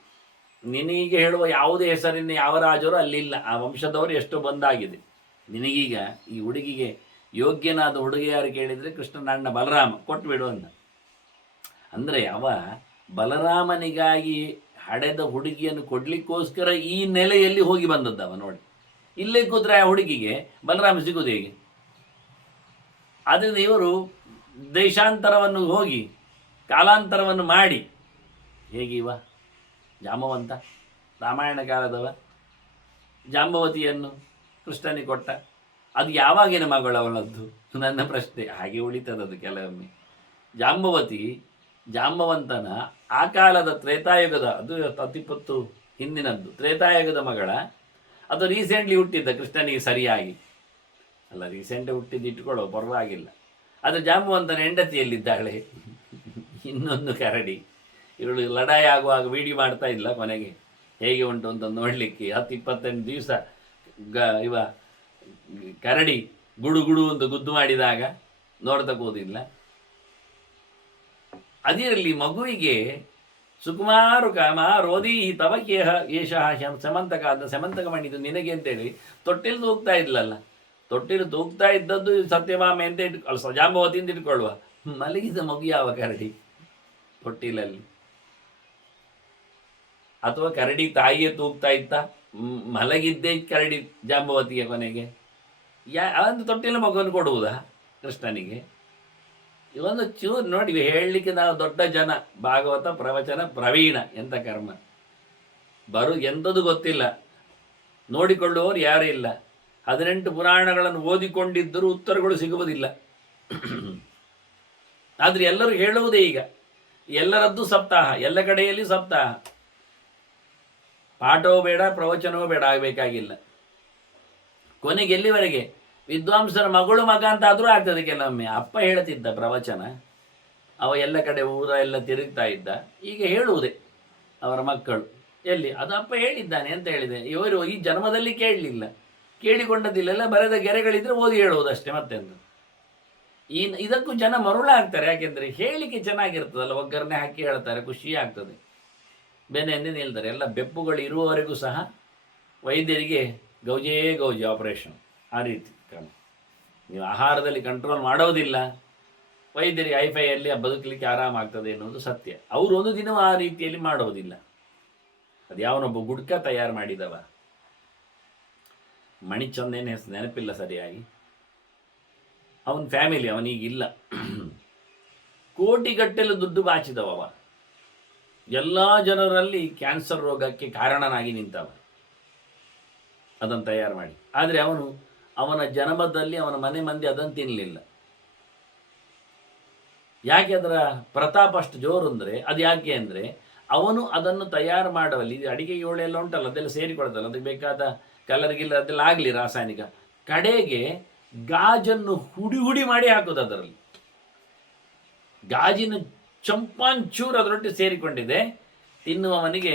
ನಿನಗೀಗ ಹೇಳುವ ಯಾವುದೇ ಹೆಸರಿನ ಯಾವ ರಾಜರು ಅಲ್ಲಿಲ್ಲ, ಆ ವಂಶದವರು ಎಷ್ಟೋ ಬಂದಾಗಿದೆ. ನಿನಗೀಗ ಈ ಹುಡುಗಿಗೆ ಯೋಗ್ಯನಾದ ಹುಡುಗ ಯಾರು ಕೇಳಿದರೆ ಕೃಷ್ಣನ ಅಣ್ಣ ಬಲರಾಮ, ಕೊಟ್ಟು ಬಿಡು ಅಂದ. ಅಂದರೆ ಅವ ಬಲರಾಮನಿಗಾಗಿ ಹಡೆದ ಹುಡುಗಿಯನ್ನು ಕೊಡ್ಲಿಕ್ಕೋಸ್ಕರ ಈ ನೆಲೆಯಲ್ಲಿ ಹೋಗಿ ಬಂದದ್ದವ. ನೋಡಿ, ಇಲ್ಲೇ ಕೂತ್ರೆ ಆ ಹುಡುಗಿಗೆ ಬಲರಾಮ ಸಿಗೋದು ಹೇಗೆ? ಆದ್ದರಿಂದ ಇವರು ದೇಶಾಂತರವನ್ನು ಹೋಗಿ ಕಾಲಾಂತರವನ್ನು ಮಾಡಿ, ಹೇಗಿವ ಜಾಂಬವಂತ ರಾಮಾಯಣ ಕಾಲದವ ಜಾಂಬವತಿಯನ್ನು ಕೃಷ್ಣನಿಗೆ ಕೊಟ್ಟ. ಅದು ಯಾವಾಗಿನ ಮಗಳು ಅವಳದ್ದು? ನನ್ನ ಪ್ರಶ್ನೆ ಹಾಗೆ ಉಳಿತದದು ಕೆಲವೊಮ್ಮೆ. ಜಾಂಬವಂತನ ಆ ಕಾಲದ ತ್ರೇತಾಯುಗದ, ಅದು 10 ಹಿಂದಿನದ್ದು ತ್ರೇತಾಯುಗದ ಮಗಳ. ಅದು ರೀಸೆಂಟ್ಲಿ ಹುಟ್ಟಿದ್ದ ಕೃಷ್ಣನಿಗೆ ಸರಿಯಾಗಿ ಅಲ್ಲ, ರೀಸೆಂಟ್ ಹುಟ್ಟಿದ್ದು ಇಟ್ಕೊಳ್ಳೋ ಪರವಾಗಿಲ್ಲ. ಅದು ಜಾಂಬವಂತನ ಹೆಂಡತಿಯಲ್ಲಿದ್ದಾಳೆ ಇನ್ನೊಂದು ಕರಡಿ. ಇವಳು ಲಡಾಯಿ ಆಗುವಾಗ ವಿಡಿಯೋ ಮಾಡ್ತಾ ಇಲ್ಲ, ಕೊನೆಗೆ ಹೇಗೆ ಉಂಟು ಅಂತ ನೋಡಲಿಕ್ಕೆ 10-28 ದಿವಸ ಇವ ಕರಡಿ ಗುಡು ಅಂತ ಗುದ್ದು ಮಾಡಿದಾಗ ನೋಡ್ತಕ್ಕೋದಿಲ್ಲ. ಅದಿರಲಿ, ಮಗುವಿಗೆ ಸುಕುಮಾರು ಕಾಮ ರೋಧಿ ತವಕೇಹ ಏಷಃ ಸಮಂತಕ ಅಂತ ಸಮಂತಕ ಮಾಡಿದ್ದು ನಿನಗೆ ಅಂತೇಳಿ ತೊಟ್ಟಿಲು ತೂಗ್ತಾ ಇದ್ಲಲ್ಲ. ತೊಟ್ಟಿಲು ತೂಗ್ತಾ ಇದ್ದದ್ದು ಸತ್ಯಭಾಮೆ ಅಂತ ಜಾಂಬವತಿ ಅಂತ ಇಟ್ಕೊಳ್ಳುವ. ಮಲಗಿದ ಮಗು ಯಾವ ಕರಡಿ ತೊಟ್ಟಿಲಲ್ಲಿ? ಅಥವಾ ಕರಡಿ ತಾಯಿಯೇ ತೂಗ್ತಾ ಇತ್ತ? ಮಲಗಿದ್ದೇ ಕರಡಿ ಜಾಂಬವತಿಗೆ ಕೊನೆಗೆ ಒಂದು ತೊಟ್ಟಿಲ ಮಗುವನ್ನು ಕೊಡುವುದಾ ಕೃಷ್ಣನಿಗೆ? ಇವೊಂದು ಚೂರು ನೋಡಿ, ಹೇಳಲಿಕ್ಕೆ ನಾವು ದೊಡ್ಡ ಜನ, ಭಾಗವತ ಪ್ರವಚನ ಪ್ರವೀಣ, ಎಂಥ ಕರ್ಮ. ಎಂಥದ್ದು ಗೊತ್ತಿಲ್ಲ, ನೋಡಿಕೊಳ್ಳುವವರು ಯಾರೂ ಇಲ್ಲ. 18 ಪುರಾಣಗಳನ್ನು ಓದಿಕೊಂಡಿದ್ದರೂ ಉತ್ತರಗಳು ಸಿಗುವುದಿಲ್ಲ. ಆದರೆ ಎಲ್ಲರೂ ಹೇಳುವುದೇ ಈಗ, ಎಲ್ಲರದ್ದು ಸಪ್ತಾಹ, ಎಲ್ಲ ಕಡೆಯಲ್ಲಿ ಸಪ್ತಾಹ. ಪಾಠವೂ ಬೇಡ, ಪ್ರವಚನವೂ ಬೇಡ, ಆಗಬೇಕಾಗಿಲ್ಲ. ಕೊನೆಗೆ ಎಲ್ಲಿವರೆಗೆ ವಿದ್ವಾಂಸರ ಮಗಳು ಮಗ ಅಂತ ಆದರೂ ಆಗ್ತದೆ ಕೆಲವೊಮ್ಮೆ. ಅಪ್ಪ ಹೇಳ್ತಿದ್ದ ಪ್ರವಚನ, ಅವ ಎಲ್ಲ ಕಡೆ ಊರ ಎಲ್ಲ ತಿರುಗ್ತಾ ಇದ್ದ. ಈಗ ಹೇಳುವುದೇ ಅವರ ಮಕ್ಕಳು ಎಲ್ಲಿ, ಅದು ಅಪ್ಪ ಹೇಳಿದ್ದಾನೆ ಅಂತ ಹೇಳಿದೆ. ಇವರು ಈ ಜನ್ಮದಲ್ಲಿ ಕೇಳಲಿಲ್ಲ, ಕೇಳಿಕೊಂಡದಿಲ್ಲೆಲ್ಲ ಬರೆದ ಗೆರೆಗಳಿದ್ರೆ ಓದಿ ಹೇಳುವುದಷ್ಟೇ, ಮತ್ತೆಂದು. ಇದಕ್ಕೂ ಜನ ಮರುಳಾಗ್ತಾರೆ. ಯಾಕೆಂದರೆ ಹೇಳಲಿಕ್ಕೆ ಚೆನ್ನಾಗಿರ್ತದಲ್ಲ, ಒಗ್ಗರಣೆ ಹಾಕಿ ಹೇಳ್ತಾರೆ, ಖುಷಿ ಆಗ್ತದೆ, ಬೆನ್ನೆಂದೇ ನಿಲ್ತಾರೆ. ಎಲ್ಲ ಬೆಪ್ಪುಗಳು ಇರುವವರೆಗೂ ಸಹ ವೈದ್ಯರಿಗೆ ಗೌಜೇ ಆಪರೇಷನ್, ಆ ರೀತಿ ಕ್ರಮ. ನೀವು ಆಹಾರದಲ್ಲಿ ಕಂಟ್ರೋಲ್ ಮಾಡೋದಿಲ್ಲ, ವೈದ್ಯರಿಗೆ ಐಫೈಯಲ್ಲಿ ಬದುಕಲಿಕ್ಕೆ ಆರಾಮಾಗ್ತದೆ ಎನ್ನುವುದು ಸತ್ಯ. ಅವರು ಒಂದು ದಿನ ಆ ರೀತಿಯಲ್ಲಿ ಮಾಡೋದಿಲ್ಲ. ಅದು ಯಾವನೊಬ್ಬ ಗುಡ್ಕ ತಯಾರು ಮಾಡಿದವ, ಮಣಿಚಂದೇನೆ ಹೆಸರು ನೆನಪಿಲ್ಲ ಸರಿಯಾಗಿ, ಅವನ ಫ್ಯಾಮಿಲಿ ಅವನಿಗಿಲ್ಲ, ಕೋಟಿಗಟ್ಟಲೆ ದುಡ್ಡು ಬಾಚಿದವ. ಎಲ್ಲ ಜನರಲ್ಲಿ ಕ್ಯಾನ್ಸರ್ ರೋಗಕ್ಕೆ ಕಾರಣನಾಗಿ ನಿಂತವ ಅದನ್ನು ತಯಾರು ಮಾಡಿ. ಆದರೆ ಅವನ ಜನ್ಮದಲ್ಲಿ ಅವನ ಮನೆ ಮಂದಿ ಅದನ್ನು ತಿನ್ನಲಿಲ್ಲ. ಯಾಕೆ ಅದರ ಪ್ರತಾಪ ಅಷ್ಟು ಜೋರು ಅಂದರೆ, ಅದು ಯಾಕೆ ಅಂದರೆ ಅವನು ಅದನ್ನು ತಯಾರು ಮಾಡುವಲ್ಲಿ ಅಡಿಗೆ ಎಲ್ಲ ಉಂಟಲ್ಲ, ಅದೆಲ್ಲ ಸೇರಿಕೊಳ್ತಲ್ಲ, ಅದಕ್ಕೆ ಬೇಕಾದ ಕಲರ್ಗಿಲ್ಲ ಅದೆಲ್ಲ ಆಗಲಿ ರಾಸಾಯನಿಕ, ಕಡೆಗೆ ಗಾಜನ್ನು ಹುಡಿ ಮಾಡಿ ಹಾಕೋದು. ಅದರಲ್ಲಿ ಗಾಜಿನ ಚಂಪಾಂಚೂರು ಅದರೊಟ್ಟಿಗೆ ಸೇರಿಕೊಂಡಿದೆ. ತಿನ್ನುವವನಿಗೆ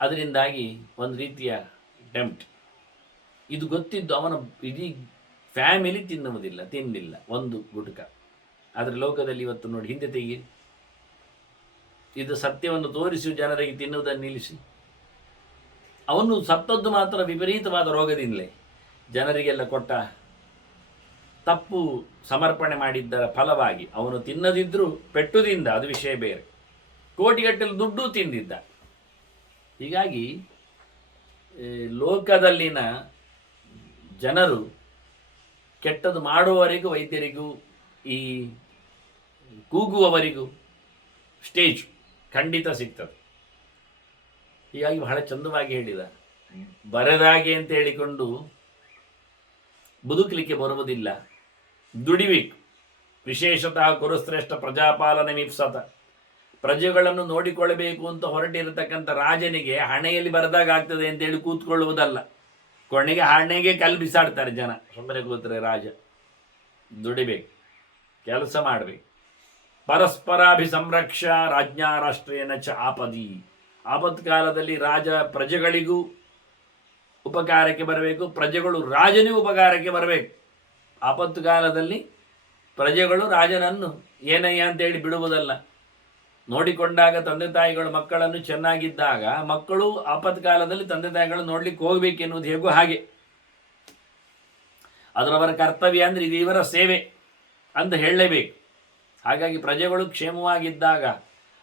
ಅದರಿಂದಾಗಿ ಒಂದು ರೀತಿಯ ಟೆಂಪ್ಟ್. ಇದು ಗೊತ್ತಿದ್ದು ಅವನ ಇಡೀ ಫ್ಯಾಮಿಲಿ ತಿಂದಿಲ್ಲ ಒಂದು ಗುಟುಕ. ಆದರೆ ಲೋಕದಲ್ಲಿ ಇವತ್ತು ನೋಡಿ, ಹಿಂದೆ ತೆಗಿ, ಇದು ಸತ್ಯವನ್ನು ತೋರಿಸಿ ಜನರಿಗೆ ತಿನ್ನುವುದನ್ನು ನಿಲ್ಲಿಸಿ, ಅವನು ಸತ್ತದ್ದು ಮಾತ್ರ ವಿಪರೀತವಾದ ರೋಗದಿಂದಲೇ. ಜನರಿಗೆಲ್ಲ ಕೊಟ್ಟ ತಪ್ಪು ಸಮರ್ಪಣೆ ಮಾಡಿದ್ದರ ಫಲವಾಗಿ ಅವನು ತಿನ್ನದಿದ್ದರೂ ಪೆಟ್ಟುದಿಂದ, ಅದು ವಿಷಯ ಬೇರೆ, ಕೋಟಿಗಟ್ಟಲೆ ದುಡ್ಡು ತಿಂದಿದ್ದ. ಹೀಗಾಗಿ ಲೋಕದಲ್ಲಿನ ಜನರು ಕೆಟ್ಟದ್ದು ಮಾಡುವವರಿಗೂ, ವೈದ್ಯರಿಗೂ, ಈ ಕೂಗುವವರಿಗೂ ಸ್ಟೇಜ್ ಖಂಡಿತ ಸಿಗ್ತದೆ. ಹೀಗಾಗಿ ಬಹಳ ಚಂದವಾಗಿ ಹೇಳಿದ, ಬರದಾಗೆ ಅಂತ ಹೇಳಿಕೊಂಡು ಬದುಕಲಿಕ್ಕೆ ಬರುವುದಿಲ್ಲ, ದುಡಿಬೇಕು. ವಿಶೇಷತಃ ಕುರುಶ್ರೇಷ್ಠ ಪ್ರಜಾಪಾಲನೆ ಮೀಪ್ಸತ, ಪ್ರಜೆಗಳನ್ನು ನೋಡಿಕೊಳ್ಳಬೇಕು ಅಂತ ಹೊರಟಿರತಕ್ಕಂಥ ರಾಜನಿಗೆ ಹಣೆಯಲ್ಲಿ ಬರದಾಗ ಆಗ್ತದೆ ಅಂತೇಳಿ ಕೂತ್ಕೊಳ್ಳುವುದಲ್ಲ. ಕೊನೆಗೆ ಹಣೆಗೆ ಕಲ್ಲು ಬಿಸಾಡ್ತಾರೆ ಜನ, ಸುಮ್ಮನೆ ಕೂತ್ರೆ ರಾಜ. ದುಡಿಬೇಕು, ಕೆಲಸ ಮಾಡಬೇಕು. ಪರಸ್ಪರಾಭಿಸಂರಕ್ಷ ರಾಜ್ಞಾ ರಾಷ್ಟ್ರೇನ ಚ ಆಪದಿ, ಆಪತ್ಕಾಲದಲ್ಲಿ ರಾಜ ಪ್ರಜೆಗಳಿಗೂ ಉಪಕಾರಕ್ಕೆ ಬರಬೇಕು, ಪ್ರಜೆಗಳು ರಾಜನಿಗೂ ಉಪಕಾರಕ್ಕೆ ಬರಬೇಕು. ಆಪತ್ತು ಕಾಲದಲ್ಲಿ ಪ್ರಜೆಗಳು ರಾಜನನ್ನು ಏನಯ್ಯ ಅಂತೇಳಿ ಬಿಡುವುದಲ್ಲ. ನೋಡಿಕೊಂಡಾಗ ತಂದೆ ತಾಯಿಗಳು ಮಕ್ಕಳನ್ನು ಚೆನ್ನಾಗಿದ್ದಾಗ ಮಕ್ಕಳು ಆಪತ್ಕಾಲದಲ್ಲಿ ತಂದೆ ತಾಯಿಗಳು ನೋಡ್ಲಿಕ್ಕೆ ಹೋಗ್ಬೇಕೆನ್ನುವುದು ಹೇಗೂ ಹಾಗೆ. ಅದರವರ ಕರ್ತವ್ಯ ಅಂದರೆ ಇದು ಇವರ ಸೇವೆ ಅಂತ ಹೇಳಲೇಬೇಕು. ಹಾಗಾಗಿ ಪ್ರಜೆಗಳು ಕ್ಷೇಮವಾಗಿದ್ದಾಗ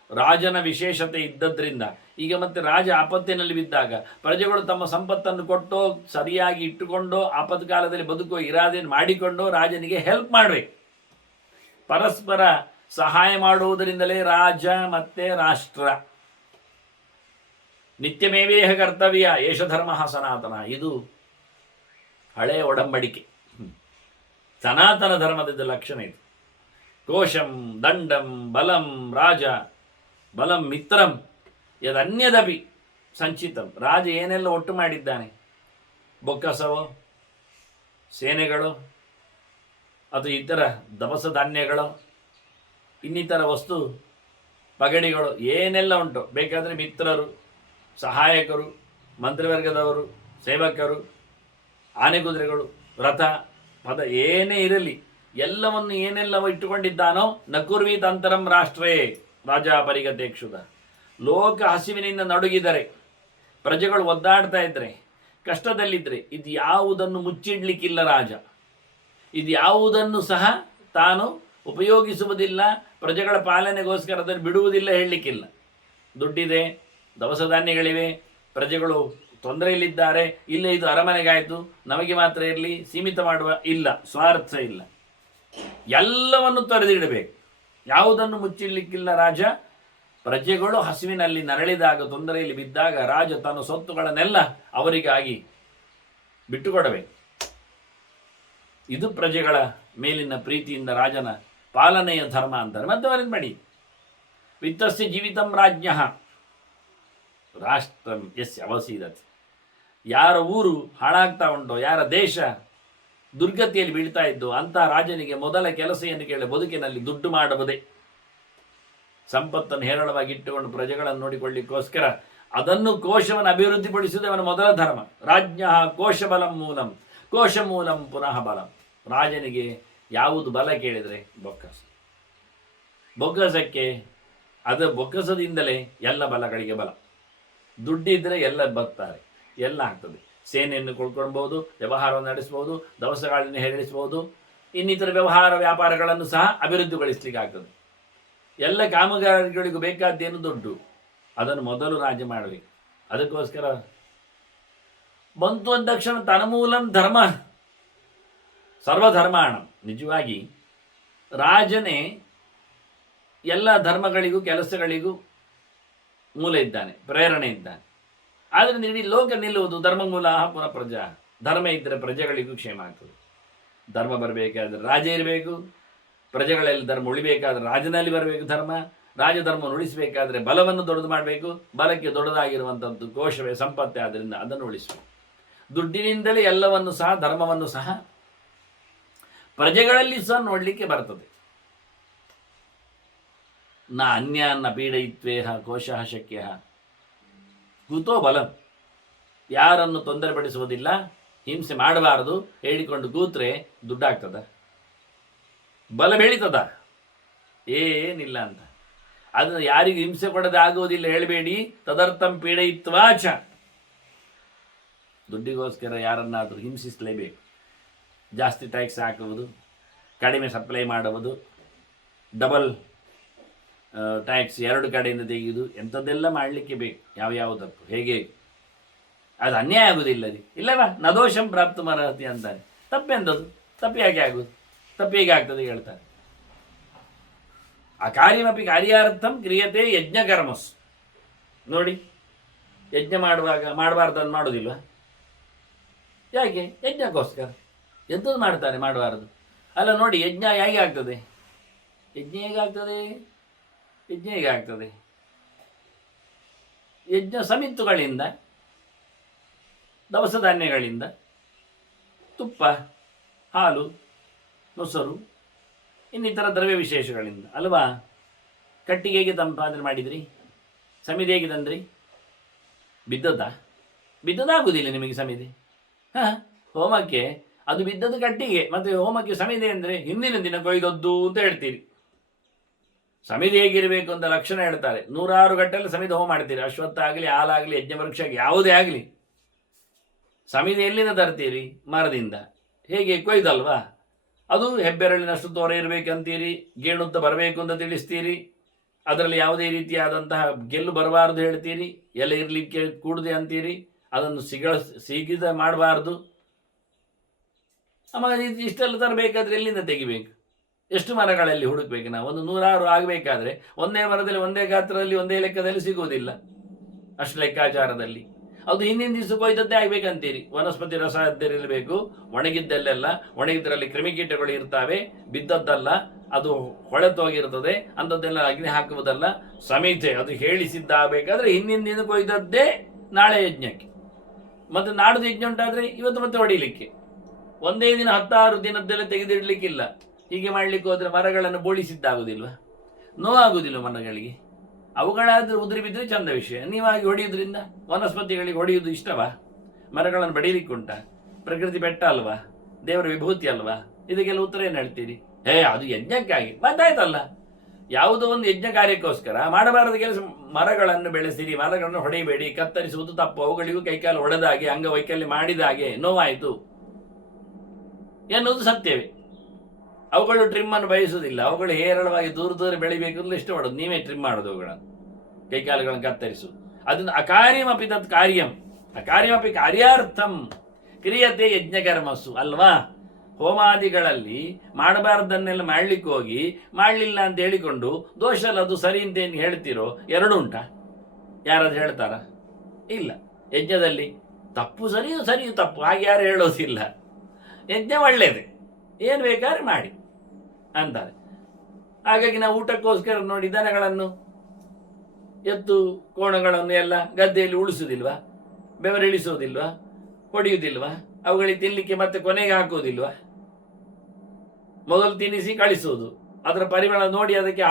ರಾಜನ ವಿಶೇಷತೆ ಇದ್ದದ್ರಿಂದ, ಈಗ ಮತ್ತೆ ರಾಜ ಆಪತ್ತಿನಲ್ಲಿ ಬಿದ್ದಾಗ ಪ್ರಜೆಗಳು ತಮ್ಮ ಸಂಪತ್ತನ್ನು ಕೊಟ್ಟೋ ಸರಿಯಾಗಿ ಇಟ್ಟುಕೊಂಡೋ ಆಪತ್ಕಾಲದಲ್ಲಿ ಬದುಕೋ ಇರಾದೇನು ಮಾಡಿಕೊಂಡೋ ರಾಜನಿಗೆ ಹೆಲ್ಪ್ ಮಾಡಬೇಕು. ಪರಸ್ಪರ ಸಹಾಯ ಮಾಡುವುದರಿಂದಲೇ ರಾಜ ಮತ್ತೆ ರಾಷ್ಟ್ರ. ನಿತ್ಯಮೇವೇಹ ಕರ್ತವ್ಯ ಏಷ ಧರ್ಮ ಸನಾತನ, ಇದು ಹಳೆಯ ಒಡಂಬಡಿಕೆ, ಸನಾತನ ಧರ್ಮದ ಲಕ್ಷಣ ಇದು. ಕೋಶಂ ದಂಡಂ ಬಲಂ ರಾಜ ಬಲಂ ಮಿತ್ರಂ ಯದನ್ಯದಪಿ ಸಂಚಿತಂ. ರಾಜ ಏನೆಲ್ಲ ಒಟ್ಟು ಮಾಡಿದ್ದಾನೆ, ಬೊಕ್ಕಸವೋ, ಸೇನೆಗಳು, ಅದು ಇತರ ದವಸ ಧಾನ್ಯಗಳು, ಇನ್ನಿತರ ವಸ್ತು ಪಗಡಿಗಳು ಏನೆಲ್ಲ ಉಂಟು, ಬೇಕಾದರೆ ಮಿತ್ರರು, ಸಹಾಯಕರು, ಮಂತ್ರಿವರ್ಗದವರು, ಸೇವಕರು, ಆನೆಗುದುರೆಗಳು, ರಥ ಪದ ಏನೇ ಇರಲಿ ಎಲ್ಲವನ್ನು ಏನೆಲ್ಲವೋ ಇಟ್ಟುಕೊಂಡಿದ್ದಾನೋ. ನಕುರ್ವೀತ್ ಅಂತರಂ ರಾಷ್ಟ್ರೇ ರಾಜ ಪರಿಗತೇಕ್ಷುದ. ಲೋಕ ಹಸಿವಿನಿಂದ ನಡುಗಿದರೆ, ಪ್ರಜೆಗಳು ಒದ್ದಾಡ್ತಾ ಇದ್ರೆ, ಕಷ್ಟದಲ್ಲಿದ್ದರೆ, ಇದು ಯಾವುದನ್ನು ಮುಚ್ಚಿಡ್ಲಿಕ್ಕಿಲ್ಲ ರಾಜ. ಇದು ಯಾವುದನ್ನು ಸಹ ತಾನು ಉಪಯೋಗಿಸುವುದಿಲ್ಲ, ಪ್ರಜೆಗಳ ಪಾಲನೆಗೋಸ್ಕರ ಅದನ್ನು ಬಿಡುವುದಿಲ್ಲ, ಹೇಳಲಿಕ್ಕಿಲ್ಲ. ದುಡ್ಡಿದೆ, ದವಸ ಧಾನ್ಯಗಳಿವೆ, ಪ್ರಜೆಗಳು ತೊಂದರೆಯಲ್ಲಿದ್ದಾರೆ, ಇಲ್ಲ ಇದು ಅರಮನೆಗಾಯಿತು ನಮಗೆ ಮಾತ್ರ ಇರಲಿ, ಸೀಮಿತ ಮಾಡುವ ಇಲ್ಲ, ಸ್ವಾರ್ಥ ಇಲ್ಲ, ಎಲ್ಲವನ್ನು ತೊರೆದಿಡಬೇಕು. ಯಾವುದನ್ನು ಮುಚ್ಚಿಡ್ಲಿಕ್ಕಿಲ್ಲ ರಾಜ. ಪ್ರಜೆಗಳು ಹಸಿವಿನಲ್ಲಿ ನರಳಿದಾಗ, ತೊಂದರೆಯಲ್ಲಿ ಬಿದ್ದಾಗ ರಾಜ ತನ್ನ ಸೊತ್ತುಗಳನ್ನೆಲ್ಲ ಅವರಿಗಾಗಿ ಬಿಟ್ಟುಕೊಡಬೇಕು. ಇದು ಪ್ರಜೆಗಳ ಮೇಲಿನ ಪ್ರೀತಿಯಿಂದ ರಾಜನ ಪಾಲನೆಯ ಧರ್ಮ ಅಂತಾರೆ. ಮತ್ತವರಿಂದ ಮಾಡಿ ವಿತ್ತಸ್ಯ ಜೀವಿತಂ ರಾಜ್ಞ ರಾಷ್ಟ್ರಂ ಯಸ್ಯ ಅವಸೀದತೆ. ಯಾರ ಊರು ಹಾಳಾಗ್ತಾ ಉಂಟೋ, ಯಾರ ದೇಶ ದುರ್ಗತಿಯಲ್ಲಿ ಬೀಳ್ತಾ ಇದ್ದು ಅಂಥ ರಾಜನಿಗೆ ಮೊದಲ ಕೆಲಸ ಏನು ಕೇಳಿ, ಬದುಕಿನಲ್ಲಿ ದುಡ್ಡು ಮಾಡುವುದೇ. ಸಂಪತ್ತನ್ನು ಹೇರಳವಾಗಿ ಇಟ್ಟುಕೊಂಡು ಪ್ರಜೆಗಳನ್ನು ನೋಡಿಕೊಳ್ಳಿಕ್ಕೋಸ್ಕರ ಅದನ್ನು ಕೋಶವನ್ನು ಅಭಿವೃದ್ಧಿಪಡಿಸುವುದೇ ಅವನ ಮೊದಲ ಧರ್ಮ. ರಾಜ್ಞ ಕೋಶ ಬಲಂ ಮೂಲಂ ಕೋಶ ಮೂಲಂ ಪುನಃ ಬಲಂ. ರಾಜನಿಗೆ ಯಾವುದು ಬಲ ಕೇಳಿದರೆ ಬೊಕ್ಕಸ. ಬೊಕ್ಕಸಕ್ಕೆ ಅದು ಬೊಕ್ಕಸದಿಂದಲೇ ಎಲ್ಲ ಬಲಗಳಿಗೆ ಬಲ. ದುಡ್ಡಿದ್ರೆ ಎಲ್ಲ ಬರ್ತಾರೆ, ಎಲ್ಲ ಆಗ್ತದೆ. ಸೇನೆಯನ್ನು ಕೊಡ್ಕೊಳ್ಬೋದು, ವ್ಯವಹಾರವನ್ನು ನಡೆಸ್ಬೋದು, ದವಸಗಳನ್ನು ಹೇರಿಸಬಹುದು, ಇನ್ನಿತರ ವ್ಯವಹಾರ ವ್ಯಾಪಾರಗಳನ್ನು ಸಹ ಅಭಿವೃದ್ಧಿಗೊಳಿಸಲಿಕ್ಕೆ ಆಗ್ತದೆ. ಎಲ್ಲ ಕಾಮಗಾರಿಗಳಿಗೂ ಬೇಕಾದ್ದೇನು ದುಡ್ಡು, ಅದನ್ನು ಮೊದಲು ರಾಜ ಮಾಡಬೇಕು. ಅದಕ್ಕೋಸ್ಕರ ಬಂತು ಅಂದ ತಕ್ಷಣ ತನ್ಮೂಲಂ ಧರ್ಮ ಸರ್ವಧರ್ಮಾಣ. ನಿಜವಾಗಿ ರಾಜನೇ ಎಲ್ಲ ಧರ್ಮಗಳಿಗೂ ಕೆಲಸಗಳಿಗೂ ಮೂಲ ಇದ್ದಾನೆ, ಪ್ರೇರಣೆ ಇದ್ದಾನೆ. ಆದ್ದರಿಂದ ಇಡೀ ಲೋಕ ನಿಲ್ಲುವುದು ಧರ್ಮಮೂಲ ಪುನಃ ಪ್ರಜಾ. ಧರ್ಮ ಇದ್ದರೆ ಪ್ರಜೆಗಳಿಗೂ ಕ್ಷೇಮ ಆಗ್ತದೆ. ಧರ್ಮ ಬರಬೇಕಾದ್ರೆ ರಾಜ ಇರಬೇಕು, ಪ್ರಜೆಗಳಲ್ಲಿ ಧರ್ಮ ಉಳಿಬೇಕಾದ್ರೆ ರಾಜನಲ್ಲಿ ಬರಬೇಕು ಧರ್ಮ. ರಾಜಧರ್ಮವನ್ನು ಉಳಿಸಬೇಕಾದ್ರೆ ಬಲವನ್ನು ದೊಡ್ಡದು ಮಾಡಬೇಕು. ಬಲಕ್ಕೆ ದೊಡ್ಡದಾಗಿರುವಂಥದ್ದು ಕೋಶವೇ ಸಂಪತ್ತೇ, ಆದ್ದರಿಂದ ಅದನ್ನು ಉಳಿಸಬೇಕು. ದುಡ್ಡಿನಿಂದಲೇ ಎಲ್ಲವನ್ನು ಸಹ, ಧರ್ಮವನ್ನು ಸಹ ಪ್ರಜೆಗಳಲ್ಲಿ ಸಹ ನೋಡಲಿಕ್ಕೆ ಬರ್ತದೆ. ನ ಅನ್ಯಾನ್ನ ಪೀಡಯಿತ್ವೇಹ ಕೋಶಃ ಶಕ್ಯ. ಕೂತೋ ಬಲಂ, ಯಾರನ್ನು ತೊಂದರೆ ಪಡಿಸುವುದಿಲ್ಲ, ಹಿಂಸೆ ಮಾಡಬಾರದು ಹೇಳಿಕೊಂಡು ಕೂತ್ರೆ ದುಡ್ಡಾಗ್ತದ, ಬಲ ಬೆಳೀತದ, ಏನಿಲ್ಲ ಅಂತ. ಅದನ್ನು ಯಾರಿಗೂ ಹಿಂಸೆ ಕೊಡದೆ ಆಗುವುದಿಲ್ಲ ಹೇಳಬೇಡಿ. ತದರ್ಥಂ ಪೀಡಯಿತ್ವಾಚ, ದುಡ್ಡಿಗೋಸ್ಕರ ಯಾರನ್ನಾದರೂ ಹಿಂಸಿಸಲೇಬೇಕು. ಜಾಸ್ತಿ ಟ್ಯಾಕ್ಸ್ ಹಾಕುವುದು, ಕಡಿಮೆ ಸಪ್ಲೈ ಮಾಡುವುದು, ಡಬಲ್ ಟ್ಯಾಕ್ಸ್ 2 ಕಡೆಯಿಂದ ತೆಗೆಯುವುದು, ಎಂಥದ್ದೆಲ್ಲ ಮಾಡಲಿಕ್ಕೆ ಬೇಕು. ಯಾವ್ಯಾವುದಕ್ಕೂ ಹೇಗೆ ಅದು ಅನ್ಯಾಯ ಆಗುವುದಿಲ್ಲ ರೀ, ಇಲ್ಲವಾ? ನದೋಷಂ ಪ್ರಾಪ್ತ ಮರಹತಿ ಅಂತಾನೆ. ತಪ್ಪೆಂದದು, ತಪ್ಪು ಯಾಕೆ ಆಗುವುದು? ತಪ್ಪು ಹೇಗೆ ಆಗ್ತದೆ ಹೇಳ್ತಾರೆ. ಆ ಕಾರ್ಯಮಪಿ ಕಾರ್ಯಾರ್ಥಂ ಕ್ರಿಯತೆ ಯಜ್ಞಕರ್ಮಸ್. ನೋಡಿ, ಯಜ್ಞ ಮಾಡುವಾಗ ಮಾಡಬಾರ್ದನ್ನು ಮಾಡೋದಿಲ್ವ? ಯಾಕೆ? ಯಜ್ಞಕ್ಕೋಸ್ಕರ. ಎಂಥದ್ದು ಮಾಡ್ತಾರೆ ಮಾಡಬಾರದು? ಅಲ್ಲ ನೋಡಿ, ಯಜ್ಞ ಹೇಗೆ ಆಗ್ತದೆ? ಯಜ್ಞ ಹೇಗಾಗ್ತದೆ? ಯಜ್ಞ ಹೇಗಾಗ್ತದೆ? ಯಜ್ಞ ಸಮಿತ್ತುಗಳಿಂದ, ದವಸ ಧಾನ್ಯಗಳಿಂದ, ತುಪ್ಪ, ಹಾಲು, ಮೊಸರು, ಇನ್ನಿತರ ದ್ರವ್ಯ ವಿಶೇಷಗಳಿಂದ ಅಲ್ವಾ? ಕಟ್ಟಿಗೆ ಹೇಗೆ ಸಂಪಾದನೆ ಮಾಡಿದ್ರಿ? ಸಮಿತಿ ಹೇಗೆ ತಂದ್ರಿ? ಬಿದ್ದದಾಗುವುದಿಲ್ಲ ನಿಮಗೆ ಸಮಿತಿ. ಹೋಮಕ್ಕೆ ಅದು ಬಿದ್ದದ್ದು ಕಟ್ಟಿಗೆ, ಮತ್ತು ಹೋಮಕ್ಕೆ ಸಮಿತಿ ಅಂದರೆ ಹಿಂದಿನ ದಿನ ಕೊಯ್ದದ್ದು ಅಂತ ಹೇಳ್ತೀರಿ. ಸಮಿತಿ ಹೇಗಿರಬೇಕು ಅಂತ ಲಕ್ಷಣ ಹೇಳ್ತಾರೆ. 100 ಗಟ್ಟಲೆ ಸಮಿತಿ ಹೋಮ ಮಾಡ್ತೀರಿ. ಅಶ್ವತ್ಥ ಆಗಲಿ, ಹಾಲಾಗಲಿ, ಯಜ್ಞವೃಕ್ಷ ಯಾವುದೇ ಆಗಲಿ, ಸಮಿತಿ ಎಲ್ಲಿಂದ ತರ್ತೀರಿ? ಮರದಿಂದ. ಹೇಗೆ? ಕೊಯ್ದಲ್ವಾ? ಅದು ಹೆಬ್ಬೆರಳಿನಷ್ಟು ತೋರ ಇರಬೇಕಂತೀರಿ, ಗೇಣುತ್ತ ಬರಬೇಕು ಅಂತ ತಿಳಿಸ್ತೀರಿ. ಅದರಲ್ಲಿ ಯಾವುದೇ ರೀತಿಯಾದಂತಹ ಗೆಲ್ಲು ಬರಬಾರ್ದು ಹೇಳ್ತೀರಿ, ಎಲೆ ಇರಲಿಕ್ಕೆ ಕೂಡದೆ ಅಂತೀರಿ, ಅದನ್ನು ಸಿಗಿದ ಮಾಡಬಾರ್ದು. ಆವಾಗ ಇಷ್ಟೆಲ್ಲ ತರಬೇಕಾದ್ರೆ ಎಲ್ಲಿಂದ ತೆಗಿಬೇಕು? ಎಷ್ಟು ಮರಗಳಲ್ಲಿ ಹುಡುಕ್ಬೇಕು ನಾವು? ಒಂದು 100 ಆಗಬೇಕಾದ್ರೆ ಒಂದೇ ಮರದಲ್ಲಿ, ಒಂದೇ ಗಾತ್ರದಲ್ಲಿ, ಒಂದೇ ಲೆಕ್ಕದಲ್ಲಿ ಸಿಗುವುದಿಲ್ಲ. ಅಷ್ಟು ಲೆಕ್ಕಾಚಾರದಲ್ಲಿ ಅದು ಹಿಂದಿನ ದಿವಸ ಕೊಯ್ದದ್ದೇ ಆಗ್ಬೇಕಂತೀರಿ. ವನಸ್ಪತಿ ರಸ ಇರಬೇಕು, ಒಣಗಿದ್ದಲ್ಲೆಲ್ಲ, ಒಣಗಿದ್ರಲ್ಲಿ ಕ್ರಿಮಿಕೀಟಗಳು ಇರ್ತವೆ, ಬಿದ್ದದ್ದಲ್ಲ, ಅದು ಹೊಳೆತೋಗಿರ್ತದೆ, ಅಂಥದ್ದೆಲ್ಲ ಅಗ್ನಿ ಹಾಕುವುದಲ್ಲ. ಸಮಿತಿ ಅದು ಹೇಳಿಸಿದ್ದಾಗಬೇಕಾದ್ರೆ ಹಿಂದಿನ ದಿನ ಕೊಯ್ದದ್ದೇ ನಾಳೆ ಯಜ್ಞಕ್ಕೆ. ಮತ್ತು ನಾಡ್ದು ಯಜ್ಞ ಉಂಟಾದರೆ ಇವತ್ತು ಮತ್ತೆ ಹೊಡಿಲಿಕ್ಕೆ. ಒಂದೇ ದಿನ 16 ದಿನದ್ದೆಲ್ಲ ತೆಗೆದಿಡ್ಲಿಕ್ಕಿಲ್ಲ. ಹೀಗೆ ಮಾಡಲಿಕ್ಕೆ ಹೋದರೆ ಮರಗಳನ್ನು ಬೋಳಿಸಿದ್ದಾಗುವುದಿಲ್ವ? ನೋವಾಗುವುದಿಲ್ಲ ಮರಗಳಿಗೆ? ಅವುಗಳಾದರೂ ಉದುರಿ ಬಿದ್ದರೆ ಚಂದ ವಿಷಯ. ನೀವಾಗಿ ಹೊಡೆಯುವುದರಿಂದ ವನಸ್ಪತಿಗಳಿಗೆ ಹೊಡೆಯುವುದು ಇಷ್ಟವಾ? ಮರಗಳನ್ನು ಬಡೀಲಿಕ್ಕುಂಟ? ಪ್ರಕೃತಿ ಬೆಟ್ಟ ಅಲ್ವಾ? ದೇವರ ವಿಭೂತಿ ಅಲ್ವಾ? ಇದಕ್ಕೆಲ್ಲ ಉತ್ತರ ಏನು ಹೇಳ್ತೀರಿ? ಅದು ಯಜ್ಞಕ್ಕಾಗಿ ಮಾತಾಯ್ತಲ್ಲ. ಯಾವುದೋ ಒಂದು ಯಜ್ಞ ಕಾರ್ಯಕ್ಕೋಸ್ಕರ ಮಾಡಬಾರದ ಕೆಲಸ. ಮರಗಳನ್ನು ಬೆಳೆಸಿರಿ, ಮರಗಳನ್ನು ಹೊಡೆಯಬೇಡಿ, ಕತ್ತರಿಸುವುದು ತಪ್ಪು. ಅವುಗಳಿಗೂ ಕೈಕಾಲು ಹೊಡೆದಾಗೆ, ಅಂಗವೈಕಲ್ಯ ಮಾಡಿದಾಗೆ ನೋವಾಯಿತು ಎನ್ನುವುದು ಸತ್ಯವೇ. ಅವುಗಳು ಟ್ರಿಮ್ಮನ್ನು ಬಯಸುವುದಿಲ್ಲ. ಅವುಗಳು ಹೇರಳವಾಗಿ ದೂರ ಬೆಳಿಬೇಕು ಅಂತ ಇಷ್ಟಪಡೋದು. ನೀವೇ ಟ್ರಿಮ್ ಮಾಡೋದು ಅವುಗಳನ್ನು, ಕೈಕಾಲುಗಳನ್ನು ಕತ್ತರಿಸುವುದು. ಅದನ್ನು ಅಕಾರ್ಯಮಪಿ ತತ್ ಕಾರ್ಯಂ, ಅಕಾರ್ಯಮಪಿ ಕಾರ್ಯಾರ್ಥಂ ಕ್ರಿಯತೆ ಯಜ್ಞಕರ್ಮಸ್ಸು ಅಲ್ವಾ? ಹೋಮಾದಿಗಳಲ್ಲಿ ಮಾಡಬಾರ್ದನ್ನೆಲ್ಲ ಮಾಡ್ಲಿಕ್ಕೆ ಹೋಗಿ ಮಾಡಲಿಲ್ಲ ಅಂತ ಹೇಳಿಕೊಂಡು ದೋಷ ಅಲ್ಲ, ಅದು ಸರಿ ಅಂತೇನು ಹೇಳ್ತೀರೋ? 2 ಉಂಟಾ? ಯಾರಾದ್ರೂ ಹೇಳ್ತಾರ? ಇಲ್ಲ. ಯಜ್ಞದಲ್ಲಿ ತಪ್ಪು ಸರಿಯೂ ಸರಿಯೂ ತಪ್ಪು ಹಾಗೆ ಯಾರು ಹೇಳೋದಿಲ್ಲ. ಯಜ್ಞ ಒಳ್ಳೆಯದೇ, ಏನು ಬೇಕಾದ್ರೆ ಮಾಡಿ ಅಂತಾರೆ. ಹಾಗಾಗಿ ನಾವು ಊಟಕ್ಕೋಸ್ಕರ ನೋಡಿ ದನಗಳನ್ನು, ಎತ್ತು ಕೋಣಗಳನ್ನು ಎಲ್ಲ ಗದ್ದೆಯಲ್ಲಿ ಉಳಿಸುವುದಿಲ್ವಾ? ಬೆವರಿಳಿಸುವುದಿಲ್ವಾ? ಹೊಡೆಯುವುದಿಲ್ವಾ? ಅವುಗಳಿಗೆ ತಿನ್ನಲಿಕ್ಕೆ ಮತ್ತೆ ಕೊನೆಗೆ ಹಾಕುವುದಿಲ್ವಾ? ಮೊದಲು ತಿನ್ನಿಸಿ ಕಳಿಸುವುದು, ಅದರ ಪರಿಮಳ ನೋಡಿ ಅದಕ್ಕೆ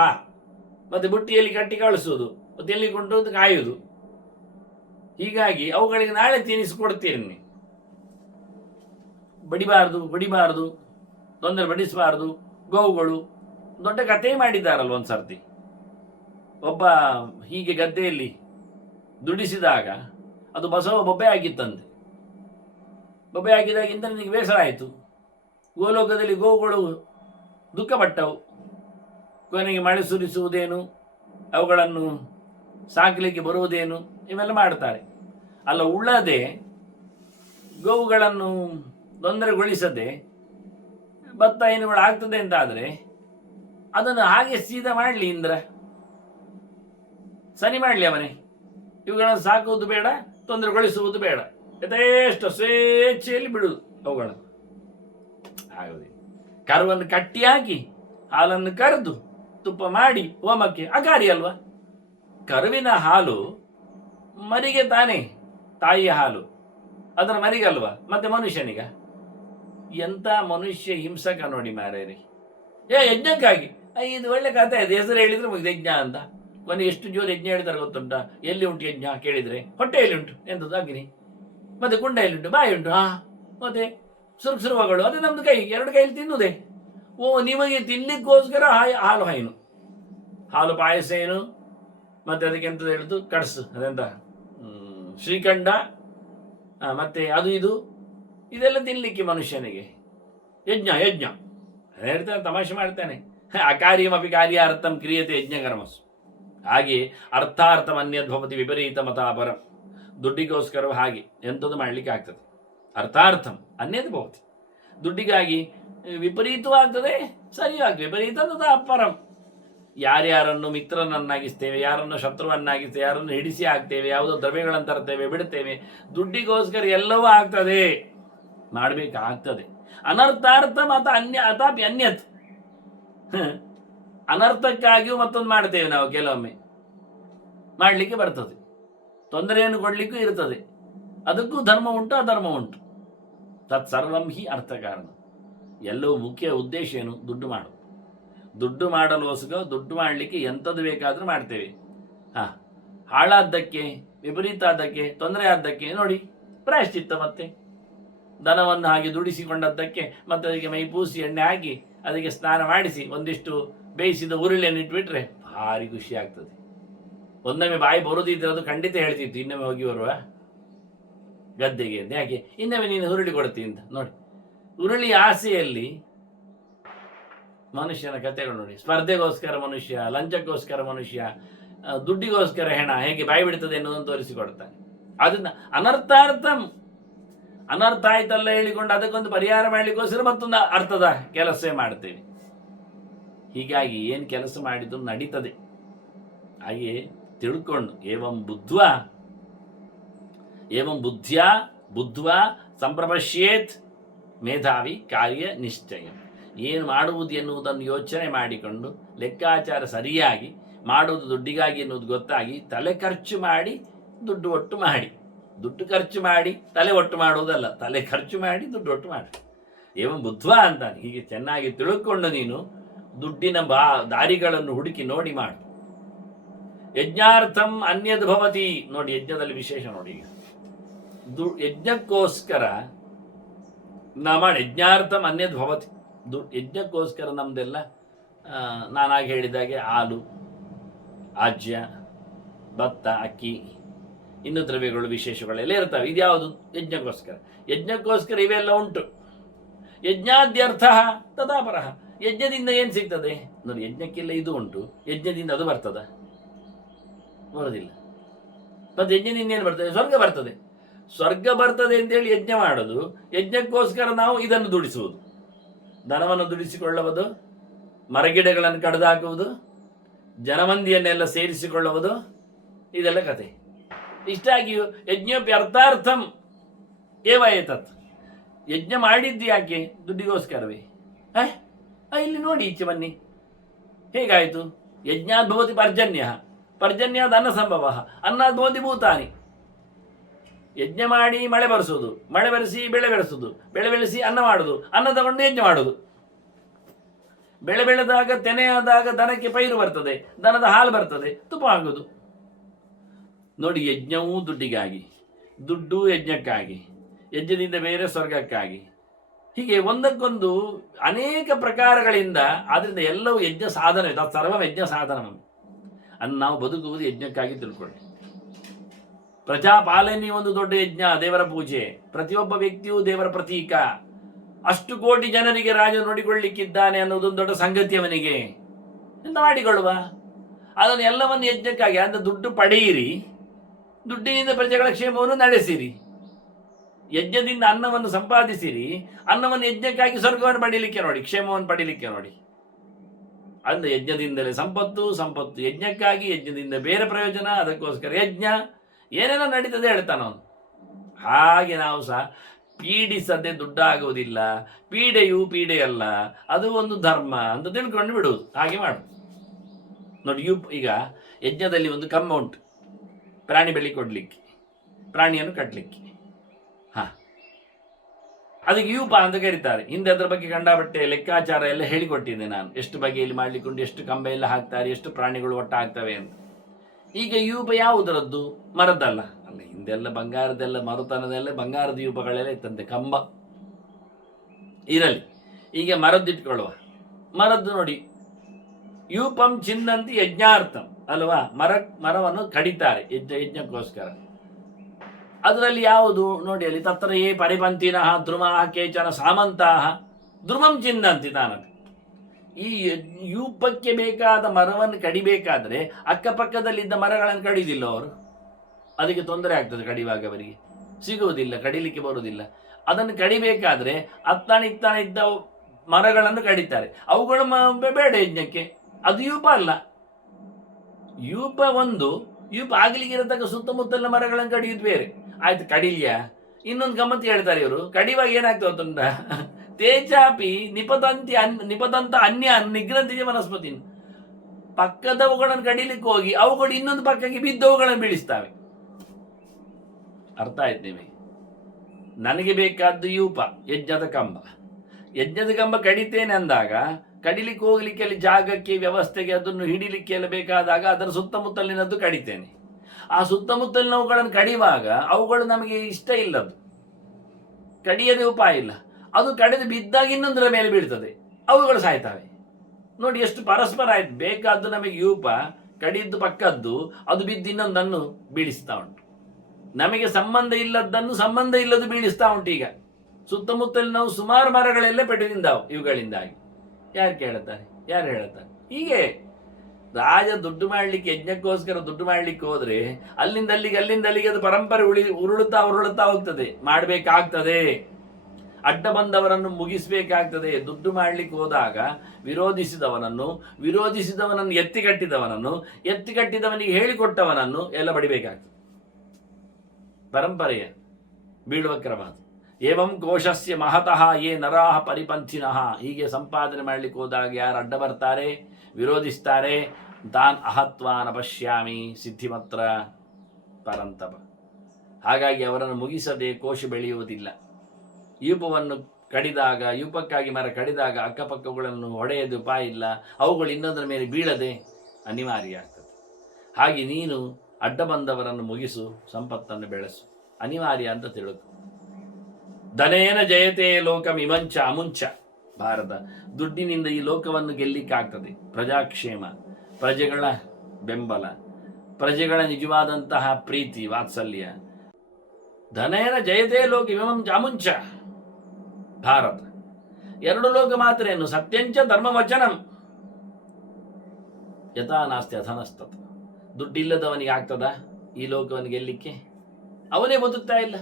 ಮತ್ತೆ ಬುಟ್ಟಿಯಲ್ಲಿ ಕಟ್ಟಿ ಕಳಿಸುವುದು, ತಿನ್ಲಿಕೊಂಡು ಕಾಯುವುದು. ಹೀಗಾಗಿ ಅವುಗಳಿಗೆ ನಾಳೆ ತಿನ್ನಿಸಿಕೊಡ್ತೀನಿ. ಬಡಿಬಾರದು, ತೊಂದರೆ ಬಡಿಸಬಾರದು. ಗೋವುಗಳು ದೊಡ್ಡ ಕಥೆ ಮಾಡಿದ್ದಾರಲ್ವ ಒಂದು ಸರ್ತಿ. ಒಬ್ಬ ಹೀಗೆ ಗದ್ದೆಯಲ್ಲಿ ದುಡಿಸಿದಾಗ ಅದು ಬಸವ ಬೊಬ್ಬೆ ಆಗಿತ್ತಂತೆ. ಬೊಬ್ಬೆ ಆಗಿದಾಗ ಇಂದ್ರನಿಗೆ ಬೇಸರ ಆಯಿತು. ಗೋಲೋಕದಲ್ಲಿ ಗೋವುಗಳು ದುಃಖಪಟ್ಟವು. ಕೊನೆಗೆ ಮಳೆ ಸುರಿಸುವುದೇನು, ಅವುಗಳನ್ನು ಸಾಕಲಿಕ್ಕೆ ಬರುವುದೇನು, ಇವೆಲ್ಲ ಮಾಡ್ತಾರೆ. ಅಲ್ಲ, ಉಳ್ಳದೆ ಗೋವುಗಳನ್ನು ತೊಂದರೆಗೊಳಿಸದೆ ಭತ್ತ ಏನುಗಳು ಆಗ್ತದೆ ಅಂತ ಆದರೆ ಅದನ್ನು ಹಾಗೆ ಸೀದಾ ಮಾಡಲಿ ಇಂದ್ರ, ಸರಿ ಮಾಡಲಿ ಅವನೇ. ಇವುಗಳನ್ನು ಸಾಕುವುದು ಬೇಡ, ತೊಂದರೆಗೊಳಿಸುವುದು ಬೇಡ, ಯಥೇಷ್ಟ ಸ್ವೇಚ್ಛೆಯಲ್ಲಿ ಬಿಡುವುದು ಅವುಗಳನ್ನು. ಆಗುವುದಿಲ್ಲ. ಕರುವನ್ನು ಕಟ್ಟಿ ಹಾಕಿ ಹಾಲನ್ನು ಕರೆದು ತುಪ್ಪ ಮಾಡಿ ಹೋಮಕ್ಕೆ ಅಕಾರಿ ಅಲ್ವಾ? ಕರುವಿನ ಹಾಲು ಮರಿಗೆ ತಾನೇ, ತಾಯಿಯ ಹಾಲು ಅದರ ಮರಿಗಲ್ವಾ? ಮತ್ತೆ ಮನುಷ್ಯನಿಗ? ಎಂಥ ಮನುಷ್ಯ ಹಿಂಸಕ ನೋಡಿ ಮಾರೇರಿ. ಯಜ್ಞಕ್ಕಾಗಿ ಇದು ಒಳ್ಳೆ ಕಥೆ ಇದೆ, ಹೆಸರು ಹೇಳಿದ್ರೆ ಮುಗಿದ ಯಜ್ಞ ಅಂತ. ಕೊನೆ ಎಷ್ಟು ಜೋರು ಯಜ್ಞ ಹೇಳ್ತಾರೆ ಗೊತ್ತುಂಟ? ಎಲ್ಲಿ ಉಂಟು ಯಜ್ಞ ಕೇಳಿದರೆ ಹೊಟ್ಟೆಯಲ್ಲಿ ಉಂಟು. ಎಂಥದ್ದು ಅಗ್ನಿ. ಮತ್ತೆ ಕುಂಡ ಎಲ್ಲಿ ಉಂಟು? ಬಾಯಿ ಉಂಟು. ಮತ್ತೆ ಸುರುಗಳು ಅದೇ ನಮ್ದು ಕೈ, ಎರಡು ಕೈಯಲ್ಲಿ ತಿನ್ನುವುದೇ. ನಿಮಗೆ ತಿನ್ಲಿಕ್ಕೋಸ್ಕರ ಹಾಲು ಹೈನು, ಹಾಲು ಪಾಯಸ ಏನು, ಮತ್ತೆ ಅದಕ್ಕೆ ಎಂಥದ್ದು ಹೇಳುದು ಕಡ್ಸು, ಅದೆಂತ ಶ್ರೀಖಂಡ, ಮತ್ತೆ ಅದು ಇದು ಇದೆಲ್ಲ ತಿನ್ಲಿಕ್ಕೆ ಮನುಷ್ಯನಿಗೆ ಯಜ್ಞ ಯಜ್ಞ ಹೇಳ್ತಾನೆ, ತಮಾಷೆ ಮಾಡ್ತಾನೆ. ಅಕಾರ್ಯಮಪಿ ಕಾರ್ಯಾರ್ಥಂ ಕ್ರಿಯತೆ ಯಜ್ಞ ಕರ್ಮಸು. ಹಾಗೆ ಅರ್ಥಾರ್ಥಂ ಅನ್ಯದ್ಭವತಿ ವಿಪರೀತ ಮತಾಪರಂ. ದುಡ್ಡಿಗೋಸ್ಕರ ಹಾಗೆ ಎಂಥದ್ದು ಮಾಡಲಿಕ್ಕೆ ಆಗ್ತದೆ. ಅರ್ಥಾರ್ಥಂ ಅನ್ಯದ್ ಭವತಿ, ದುಡ್ಡಿಗಾಗಿ ವಿಪರೀತವಾಗ್ತದೆ, ಸರಿಯಾಗ್ತದೆ. ವಿಪರೀತ ಅಪರಂ. ಯಾರ್ಯಾರನ್ನು ಮಿತ್ರನನ್ನಾಗಿಸ್ತೇವೆ, ಯಾರನ್ನು ಶತ್ರುವನ್ನಾಗಿಸ್ತೇವೆ, ಯಾರನ್ನು ಹಿಡಿಸಿ ಹಾಕ್ತೇವೆ, ಯಾವುದೋ ದ್ರವ್ಯಗಳನ್ನು ತರ್ತೇವೆ, ಬಿಡುತ್ತೇವೆ. ದುಡ್ಡಿಗೋಸ್ಕರ ಎಲ್ಲವೂ ಆಗ್ತದೆ, ಮಾಡಬೇಕಾಗ್ತದೆ. ಅನರ್ಥಾರ್ಥ ಅಥಾಪಿ ಅನ್ಯತ್. ಅನರ್ಥಕ್ಕಾಗಿಯೂ ಮತ್ತೊಂದು ಮಾಡ್ತೇವೆ ನಾವು. ಕೆಲವೊಮ್ಮೆ ಮಾಡಲಿಕ್ಕೆ ಬರ್ತದೆ, ತೊಂದರೆಯನ್ನು ಕೊಡಲಿಕ್ಕೂ ಇರ್ತದೆ. ಅದಕ್ಕೂ ಧರ್ಮ ಉಂಟು, ಅಧರ್ಮ ಉಂಟು. ತತ್ಸರ್ವಂ ಹಿ ಅರ್ಥಕಾರಣ. ಎಲ್ಲವೂ ಮುಖ್ಯ ಉದ್ದೇಶ ಏನು? ದುಡ್ಡು ಮಾಡೋದು. ದುಡ್ಡು ಮಾಡಲೋಸ್ಕರ ದುಡ್ಡು ಮಾಡಲಿಕ್ಕೆ ಎಂಥದ್ದು ಬೇಕಾದರೂ ಮಾಡ್ತೇವೆ. ಹಾಳಾದ್ದಕ್ಕೆ, ವಿಪರೀತ ಆದ್ದಕ್ಕೆ, ತೊಂದರೆ ಆದ್ದಕ್ಕೆ ನೋಡಿ ಪ್ರಾಯಶ್ಚಿತ್ತ. ಮತ್ತೆ ದನವನ್ನು ಹಾಗೆ ದುಡಿಸಿಕೊಂಡದ್ದಕ್ಕೆ ಮತ್ತೆ ಅದಕ್ಕೆ ಮೈ ಪೂಸಿ ಎಣ್ಣೆ ಹಾಕಿ ಅದಕ್ಕೆ ಸ್ನಾನ ಮಾಡಿಸಿ ಒಂದಿಷ್ಟು ಬೇಯಿಸಿದ ಉರುಳಿಯನ್ನು ಇಟ್ಬಿಟ್ರೆ ಭಾರಿ ಖುಷಿ ಆಗ್ತದೆ. ಒಂದೊಮ್ಮೆ ಬಾಯಿ ಬರೋದಿದ್ರೆ ಅದು ಖಂಡಿತ ಹೇಳ್ತಿತ್ತು, ಇನ್ನೊಮ್ಮೆ ಹೋಗಿ ಬರುವ ಗದ್ದೆಗೆ ಅಂತ. ಯಾಕೆ? ಇನ್ನೊಮ್ಮೆ ನೀನು ಹುರುಳಿ ಕೊಡ್ತೀನಿ ಅಂತ. ನೋಡಿ, ಉರುಳಿ ಆಸೆಯಲ್ಲಿ ಮನುಷ್ಯನ ಕಥೆಗಳು ನೋಡಿ. ಸ್ಪರ್ಧೆಗೋಸ್ಕರ ಮನುಷ್ಯ, ಲಂಚಕ್ಕೋಸ್ಕರ ಮನುಷ್ಯ, ದುಡ್ಡಿಗೋಸ್ಕರ ಹೆಣ ಹೇಗೆ ಬಾಯಿ ಬಿಡ್ತದೆ ಎನ್ನುವುದನ್ನು ತೋರಿಸಿಕೊಡ್ತಾನೆ. ಅದನ್ನ ಅನರ್ಥಾರ್ಥಂ, ಅನರ್ಥ ಆಯ್ತಲ್ಲ ಹೇಳಿಕೊಂಡು ಅದಕ್ಕೊಂದು ಪರಿಹಾರ ಮಾಡಲಿಕ್ಕೋಸ್ಕರ ಮತ್ತೊಂದು ಅರ್ಥದ ಕೆಲಸ ಮಾಡ್ತೇವೆ. ಹೀಗಾಗಿ ಏನು ಕೆಲಸ ಮಾಡಿದ್ದು ನಡೀತದೆ. ಹಾಗೆ ತಿಳ್ಕೊಂಡು ಏವಂ ಬುದ್ಧ್ವಾ ಸಂಪ್ರಪಶ್ಯೇತ್ ಮೇಧಾವಿ ಕಾರ್ಯ ನಿಶ್ಚಯ. ಏನು ಮಾಡುವುದು ಎನ್ನುವುದನ್ನು ಯೋಚನೆ ಮಾಡಿಕೊಂಡು ಲೆಕ್ಕಾಚಾರ ಸರಿಯಾಗಿ ಮಾಡುವುದು ದುಡ್ಡಿಗಾಗಿ ಎನ್ನುವುದು ಗೊತ್ತಾಗಿ ತಲೆ ಖರ್ಚು ಮಾಡಿ ದುಡ್ಡು ಒಟ್ಟು ಮಾಡಿ, ದುಡ್ಡು ಖರ್ಚು ಮಾಡಿ ತಲೆ ಒಟ್ಟು ಮಾಡುವುದಲ್ಲ, ತಲೆ ಖರ್ಚು ಮಾಡಿ ದುಡ್ಡು ಒಟ್ಟು ಮಾಡಿ. ಏವಂ ಬುದ್ಧ್ವಾ ಅಂತಾನೆ. ಹೀಗೆ ಚೆನ್ನಾಗಿ ತಿಳ್ಕೊಂಡು ನೀನು ದುಡ್ಡಿನ ದಾರಿಗಳನ್ನು ಹುಡುಕಿ ನೋಡಿ ಮಾಡು. ಯಜ್ಞಾರ್ಥಂ ಅನ್ಯದ್ ಭವತಿ. ನೋಡಿ, ಯಜ್ಞದಲ್ಲಿ ವಿಶೇಷ ನೋಡಿ. ಈಗ ಯಜ್ಞಕ್ಕೋಸ್ಕರ ಮಾಡಿ, ಯಜ್ಞಾರ್ಥಂ ಅನ್ಯದ್ ಭವತಿ. ಯಜ್ಞಕ್ಕೋಸ್ಕರ ನಮ್ದೆಲ್ಲ ನಾನಾಗಿ ಹೇಳಿದಾಗೆ ಹಾಲು, ಆಜ್ಯ, ಭತ್ತ, ಅಕ್ಕಿ, ಇನ್ನು ದ್ರವ್ಯಗಳು ವಿಶೇಷಗಳೆಲ್ಲ ಇರ್ತವೆ. ಇದ್ಯಾವುದು? ಯಜ್ಞಕ್ಕೋಸ್ಕರ. ಯಜ್ಞಕ್ಕೋಸ್ಕರ ಇವೆಲ್ಲ ಉಂಟು. ಯಜ್ಞಾದ್ಯರ್ಥ ತದಾಪರಃ. ಯಜ್ಞದಿಂದ ಏನು ಸಿಗ್ತದೆ ನೋಡಿ? ಯಜ್ಞಕ್ಕೆಲ್ಲ ಇದು ಉಂಟು, ಯಜ್ಞದಿಂದ ಅದು ಬರ್ತದ? ಬರೋದಿಲ್ಲ. ಮತ್ತೆ ಯಜ್ಞದಿಂದ ಏನು ಬರ್ತದೆ? ಸ್ವರ್ಗ ಬರ್ತದೆ. ಸ್ವರ್ಗ ಬರ್ತದೆ ಅಂತೇಳಿ ಯಜ್ಞ ಮಾಡೋದು. ಯಜ್ಞಕ್ಕೋಸ್ಕರ ನಾವು ಇದನ್ನು ದುಡಿಸುವುದು, ಧನವನ್ನು ದುಡಿಸಿಕೊಳ್ಳುವುದು, ಮರಗಿಡಗಳನ್ನು ಕಡಿದು ಹಾಕುವುದು, ಜನಮಂದಿಯನ್ನೆಲ್ಲ ಸೇರಿಸಿಕೊಳ್ಳುವುದು, ಇದೆಲ್ಲ ಕತೆ. ಇಷ್ಟಾಗಿಯೂ ಯಜ್ಞೋಪಿ ಅರ್ಥಾರ್ಥಂ ಏವ ಏತತ್. ಯಜ್ಞ ಮಾಡಿದ್ದು ಯಾಕೆ? ದುಡ್ಡಿಗೋಸ್ಕರವೇ. ಇಲ್ಲಿ ನೋಡಿ, ಈಚೆ ಬನ್ನಿ, ಹೇಗಾಯಿತು? ಯಜ್ಞಾದ್ ಭವತಿ ಪರ್ಜನ್ಯ, ಪರ್ಜನ್ಯಾದ ಅನ್ನ ಸಂಭವ, ಅನ್ನಾದ್ ಭವತಿ ಭೂತಾನಿ. ಯಜ್ಞ ಮಾಡಿ ಮಳೆ ಬರೆಸೋದು, ಮಳೆ ಬರೆಸಿ ಬೆಳೆ ಬೆಳೆಸೋದು, ಬೆಳೆ ಬೆಳೆಸಿ ಅನ್ನ ಮಾಡೋದು, ಅನ್ನ ತಗೊಂಡು ಯಜ್ಞ ಮಾಡೋದು. ಬೆಳೆ ಬೆಳೆದಾಗ ತೆನೆಯಾದಾಗ ದನಕ್ಕೆ ಪೈರು ಬರ್ತದೆ, ದನದ ಹಾಲು ಬರ್ತದೆ, ತುಪ್ಪ ಆಗೋದು. ನೋಡಿ, ಯಜ್ಞವೂ ದುಡ್ಡಿಗಾಗಿ, ದುಡ್ಡು ಯಜ್ಞಕ್ಕಾಗಿ, ಯಜ್ಞದಿಂದ ಬೇರೆ ಸ್ವರ್ಗಕ್ಕಾಗಿ, ಹೀಗೆ ಒಂದಕ್ಕೊಂದು ಅನೇಕ ಪ್ರಕಾರಗಳಿಂದ. ಆದ್ರಿಂದ ಎಲ್ಲವೂ ಯಜ್ಞ ಸಾಧನ. ಸರ್ವ ಯಜ್ಞ ಸಾಧನ. ಅನ್ನು ನಾವು ಬದುಕುವುದು ಯಜ್ಞಕ್ಕಾಗಿ ತಿಳ್ಕೊಳ್ಳಿ. ಪ್ರಜಾಪಾಲನೆ ಒಂದು ದೊಡ್ಡ ಯಜ್ಞ, ದೇವರ ಪೂಜೆ. ಪ್ರತಿಯೊಬ್ಬ ವ್ಯಕ್ತಿಯೂ ದೇವರ ಪ್ರತೀಕ. ಅಷ್ಟು ಕೋಟಿ ಜನರಿಗೆ ರಾಜ ನೋಡಿಕೊಳ್ಳಿಕ್ಕಿದ್ದಾನೆ ಅನ್ನೋದೊಂದು ದೊಡ್ಡ ಸಂಗತಿ ಅವನಿಗೆ. ಎಂತ ಮಾಡಿಕೊಳ್ಳುವ? ಅದನ್ನು ಎಲ್ಲವನ್ನು ಯಜ್ಞಕ್ಕಾಗಿ. ಅಂದ್ರೆ ದುಡ್ಡು ಪಡೆಯಿರಿ, ದುಡ್ಡಿನಿಂದ ಪ್ರಜೆಗಳ ಕ್ಷೇಮವನ್ನು ನಡೆಸಿರಿ, ಯಜ್ಞದಿಂದ ಅನ್ನವನ್ನು ಸಂಪಾದಿಸಿರಿ, ಅನ್ನವನ್ನು ಯಜ್ಞಕ್ಕಾಗಿ ಸ್ವರ್ಗವನ್ನು ಪಡೀಲಿಕ್ಕೆ ನೋಡಿ, ಕ್ಷೇಮವನ್ನು ಪಡೀಲಿಕ್ಕೆ ನೋಡಿ. ಅಂದ್ರೆ ಯಜ್ಞದಿಂದಲೇ ಸಂಪತ್ತು, ಸಂಪತ್ತು ಯಜ್ಞಕ್ಕಾಗಿ, ಯಜ್ಞದಿಂದ ಬೇರೆ ಪ್ರಯೋಜನ, ಅದಕ್ಕೋಸ್ಕರ ಯಜ್ಞ. ಏನೇನೋ ನಡೀತದೆ ಹೇಳ್ತಾನವನು. ಹಾಗೆ ನಾವು ಸಹ ಪೀಡಿಸದೆ ದುಡ್ಡಾಗುವುದಿಲ್ಲ, ಪೀಡೆಯೂ ಪೀಡೆಯಲ್ಲ, ಅದು ಒಂದು ಧರ್ಮ ಅಂತ ತಿಳ್ಕೊಂಡು ಬಿಡುವುದು. ಹಾಗೆ ಮಾಡು ನೋಡಿ. ಈಗ ಯಜ್ಞದಲ್ಲಿ ಒಂದು ಕಂಬ ಉಂಟು, ಪ್ರಾಣಿ ಬಲಿ ಕೊಡಲಿಕ್ಕೆ, ಪ್ರಾಣಿಯನ್ನು ಕಟ್ಟಲಿಕ್ಕೆ. ಅದಕ್ಕೆ ಯೂಪ ಅಂತ ಕರೀತಾರೆ. ಹಿಂದೆ ಅದರ ಬಗ್ಗೆ ಕಂಡಾಬಟ್ಟೆ ಲೆಕ್ಕಾಚಾರ ಎಲ್ಲ ಹೇಳಿಕೊಟ್ಟಿದ್ದೆ ನಾನು, ಎಷ್ಟು ಬಗೆಯಲ್ಲಿ ಮಾಡ್ಲಿಕ್ಕೆ ಉಂಟು, ಎಷ್ಟು ಕಂಬ ಎಲ್ಲ ಹಾಕ್ತಾರೆ, ಎಷ್ಟು ಪ್ರಾಣಿಗಳು ಒಟ್ಟಾಗ್ತವೆ ಅಂತ. ಈಗ ಯೂಪ ಯಾವುದರದ್ದು? ಮರದ್ದಲ್ಲ. ಅಲ್ಲ, ಹಿಂದೆಲ್ಲ ಬಂಗಾರದೆಲ್ಲ ಮರುತನದೆಲ್ಲ ಬಂಗಾರದ ಯೂಪಗಳೆಲ್ಲ ಇತ್ತಂತೆ, ಕಂಬ ಇರಲಿ. ಈಗ ಮರದ್ದಿಟ್ಕೊಳ್ಳುವ. ಮರದ್ದು ನೋಡಿ, ಯೂಪಂ ಚಿನ್ನಂತಿ ಯಜ್ಞಾರ್ಥಂ ಅಲ್ವಾ? ಮರವನ್ನು ಕಡಿತಾರೆ ಯಜ್ಞಕ್ಕೋಸ್ಕರ. ಅದರಲ್ಲಿ ಯಾವುದು ನೋಡಿ, ಅಲ್ಲಿ ತತ್ರಯೇ ಪರಿಪಂಥಿನಃ ಧ್ರುಮಃ ಕೇಚನ ಸಾಮಂತಾಹ ಧ್ರುಮಂ ಚಿನ್ನಂತಿ ತಾನಪಿ. ಈ ಯೂಪಕ್ಕೆ ಬೇಕಾದ ಮರವನ್ನು ಕಡಿಬೇಕಾದ್ರೆ ಅಕ್ಕಪಕ್ಕದಲ್ಲಿದ್ದ ಮರಗಳನ್ನು ಕಡಿದಿಲ್ಲ ಅವರು. ಅದಕ್ಕೆ ತೊಂದರೆ ಆಗ್ತದೆ, ಕಡಿಯುವಾಗ ಅವರಿಗೆ ಸಿಗುವುದಿಲ್ಲ, ಕಡಿಲಿಕ್ಕೆ ಬರುವುದಿಲ್ಲ. ಅದನ್ನು ಕಡಿಬೇಕಾದ್ರೆ ಅತ್ತಾಣ ಇತ್ತಾಣ ಇದ್ದ ಮರಗಳನ್ನು ಕಡಿತಾರೆ. ಅವುಗಳು ಬೇಡ ಯಜ್ಞಕ್ಕೆ. ಅದು ಯೂಪ ಅಲ್ಲ. ಯೂಪ ಒಂದು, ಯೂಪ ಆಗ್ಲಿಕ್ಕಿರತಕ್ಕ ಸುತ್ತಮುತ್ತಲಿನ ಮರಗಳನ್ನು ಕಡಿಯುವುದು ಬೇರೆ. ಆಯ್ತು, ಕಡಿಲಿಯಾ? ಇನ್ನೊಂದು ಗಮ್ಮತ್ತು ಹೇಳ್ತಾರೆ ಇವರು. ಕಡಿಯುವಾಗ ಏನಾಗ್ತದೆ ಗೊತ್ತುಂಟ? ತೇಜಾಪಿ ನಿಪದಂತ ಅನ್ಯ ನಿಗ್ರಂಥಿಜ ವನಸ್ಪತಿ. ಪಕ್ಕದವುಗಳನ್ನು ಕಡಿಲಿಕ್ಕೆ ಹೋಗಿ ಅವುಗಳು ಇನ್ನೊಂದು ಪಕ್ಕಕ್ಕೆ ಬಿದ್ದವುಗಳನ್ನು ಬೀಳಿಸ್ತವೆ. ಅರ್ಥ ಆಯ್ತು ನಿಮಗೆ? ನನಗೆ ಬೇಕಾದ್ದು ಯೂಪ, ಯಜ್ಞದ ಕಂಬ. ಯಜ್ಞದ ಕಂಬ ಕಡಿತೇನೆ ಅಂದಾಗ ಕಡಿಲಿಕ್ಕೆ ಹೋಗ್ಲಿಕ್ಕೆ ಅಲ್ಲಿ ಜಾಗಕ್ಕೆ, ವ್ಯವಸ್ಥೆಗೆ, ಅದನ್ನು ಹಿಡಿಲಿಕ್ಕೆ ಎಲ್ಲ ಬೇಕಾದಾಗ ಅದರ ಸುತ್ತಮುತ್ತಲಿನದ್ದು ಕಡಿತೇನೆ. ಆ ಸುತ್ತಮುತ್ತಲಿನವುಗಳನ್ನು ಕಡಿಯುವಾಗ ಅವುಗಳು ನಮಗೆ ಇಷ್ಟ ಇಲ್ಲದು, ಕಡಿಯದೇ ಉಪಾಯ ಇಲ್ಲ. ಅದು ಕಡಿದು ಬಿದ್ದಾಗ ಇನ್ನೊಂದರ ಮೇಲೆ ಬೀಳ್ತದೆ, ಅವುಗಳು ಸಾಯ್ತವೆ. ನೋಡಿ ಎಷ್ಟು ಪರಸ್ಪರ ಆಯ್ತು. ಬೇಕಾದ್ದು ನಮಗೆ ಯೂಪ, ಕಡಿದ್ದು ಪಕ್ಕದ್ದು, ಅದು ಬಿದ್ದು ಇನ್ನೊಂದನ್ನು ಬೀಳಿಸ್ತಾ ಉಂಟು. ನಮಗೆ ಸಂಬಂಧ ಇಲ್ಲದನ್ನು ಸಂಬಂಧ ಇಲ್ಲದು ಬೀಳಿಸ್ತಾ ಉಂಟು. ಈಗ ಸುತ್ತಮುತ್ತಲಿನ ನಾವು ಸುಮಾರು ಮರಗಳೆಲ್ಲ ಪೆಟ್ಟಿನಿಂದಾವು ಇವುಗಳಿಂದಾಗಿ. ಯಾರು ಕೇಳುತ್ತಾರೆ? ಯಾರು ಹೇಳುತ್ತಾರೆ? ಹೀಗೆ ರಾಜ ದುಡ್ಡು ಮಾಡಲಿಕ್ಕೆ, ಯಜ್ಞಕ್ಕೋಸ್ಕರ ದುಡ್ಡು ಮಾಡಲಿಕ್ಕೆ ಹೋದ್ರೆ ಅಲ್ಲಿಂದ ಅಲ್ಲಿಗೆ ಅದು ಪರಂಪರೆ ಉರುಳುತ್ತಾ ಹೋಗ್ತದೆ. ಮಾಡಬೇಕಾಗ್ತದೆ, ಅಡ್ಡ ಬಂದವರನ್ನು ಮುಗಿಸಬೇಕಾಗ್ತದೆ. ದುಡ್ಡು ಮಾಡಲಿಕ್ಕೆ ಹೋದಾಗ ವಿರೋಧಿಸಿದವನನ್ನು ಎತ್ತಿಕಟ್ಟಿದವನಿಗೆ ಹೇಳಿಕೊಟ್ಟವನನ್ನು ಎಲ್ಲ ಬಡಿಬೇಕಾಗ್ತದೆ. ಪರಂಪರೆಯ ಬೀಳುವ ಕ್ರಮ. ಏವಂ ಕೋಶಸ್ಯ ಮಹತಃ ಯೇ ನರಾಹ ಪರಿಪಂಥಿನಃ. ಹೀಗೆ ಸಂಪಾದನೆ ಮಾಡಲಿಕ್ಕೆ ಹೋದಾಗ ಯಾರು ಅಡ್ಡ ಬರ್ತಾರೆ, ವಿರೋಧಿಸ್ತಾರೆ, ತಾನ್ ಅಹತ್ವಾನ ಪಶ್ಯಾಮಿ ಸಿದ್ಧಿಮತ್ರ ಪರಂತಪ. ಹಾಗಾಗಿ ಅವರನ್ನು ಮುಗಿಸದೆ ಕೋಶ ಬೆಳೆಯುವುದಿಲ್ಲ. ಯೂಪವನ್ನು ಕಡಿದಾಗ, ಯೂಪಕ್ಕಾಗಿ ಮರ ಕಡಿದಾಗ ಅಕ್ಕಪಕ್ಕಗಳನ್ನು ಹೊಡೆಯದು ಉಪಾಯ ಇಲ್ಲ. ಅವುಗಳು ಇನ್ನೊಂದರ ಮೇಲೆ ಬೀಳದೆ ಅನಿವಾರ್ಯ ಆಗ್ತದೆ. ಹಾಗೆ ನೀನು ಅಡ್ಡ ಬಂದವರನ್ನು ಮುಗಿಸು, ಸಂಪತ್ತನ್ನು ಬೆಳೆಸು, ಅನಿವಾರ್ಯ ಅಂತ ತಿಳುಕು. ಧನೇನ ಜಯತೆ ಲೋಕಂ ಇಮಂಚ ಅಮುಂಚ. ಭಾರತ ದುಡ್ಡಿನಿಂದ ಈ ಲೋಕವನ್ನು ಗೆಲ್ಲಿಕ್ಕಾಗ್ತದೆ. ಪ್ರಜಾಕ್ಷೇಮ, ಪ್ರಜೆಗಳ ಬೆಂಬಲ, ಪ್ರಜೆಗಳ ನಿಜವಾದಂತಹ ಪ್ರೀತಿ, ವಾತ್ಸಲ್ಯ. ಧನೇನ ಜಯತೆ ಲೋಕ ಇಮಂಚ ಅಮುಂಚ. ಭಾರತ ಎರಡು ಲೋಕ ಮಾತ್ರ ಏನು, ಸತ್ಯಂಚ ಧರ್ಮವಚನಂ ಯಥಾ ನಾಸ್ತಿ ಅಥನಸ್ತತ. ದುಡ್ಡಿಲ್ಲದವನಿಗೆ ಆಗ್ತದ ಈ ಲೋಕವನ್ನು ಗೆಲ್ಲಿಕ್ಕೆ? ಅವನೇ ಬದುಕ್ತಾ ಇಲ್ಲ.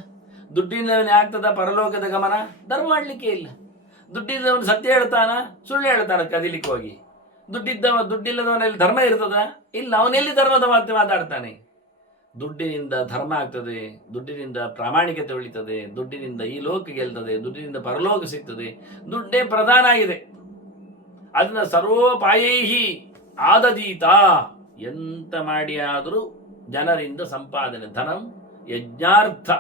ದುಡ್ಡಿಲ್ಲದವನಿಗೆ ಆಗ್ತದ ಪರಲೋಕದ ಗಮನ? ಧರ್ಮ ಮಾಡಲಿಕ್ಕೆ ಇಲ್ಲ. ದುಡ್ಡಿಲ್ಲದವನು ಸತ್ಯ ಹೇಳ್ತಾನ, ಸುಳ್ಳು ಹೇಳ್ತಾನ ಕದಿಲಿಕ್ಕೆ ಹೋಗಿ. ದುಡ್ಡಿಲ್ಲದವನಲ್ಲಿ ಧರ್ಮ ಇರ್ತದ? ಇಲ್ಲ. ಅವನೆಲ್ಲಿ ಧರ್ಮದ ಮಾತು ಮಾತಾಡ್ತಾನೆ? ದುಡ್ಡಿನಿಂದ ಧರ್ಮ ಆಗ್ತದೆ, ದುಡ್ಡಿನಿಂದ ಪ್ರಾಮಾಣಿಕತೆ ಉಳಿತದೆ, ದುಡ್ಡಿನಿಂದ ಈ ಲೋಕ ಗೆಲ್ತದೆ, ದುಡ್ಡಿನಿಂದ ಪರಲೋಕ ಸಿಗ್ತದೆ. ದುಡ್ಡೇ ಪ್ರಧಾನ ಆಗಿದೆ. ಅದನ್ನ ಸರ್ವೋಪಾಯೈಹಿ ಆದದೀತ. ಎಂತ ಮಾಡಿ ಆದರೂ ಜನರಿಂದ ಸಂಪಾದನೆ. ಧನಂ ಯಜ್ಞಾರ್ಥ,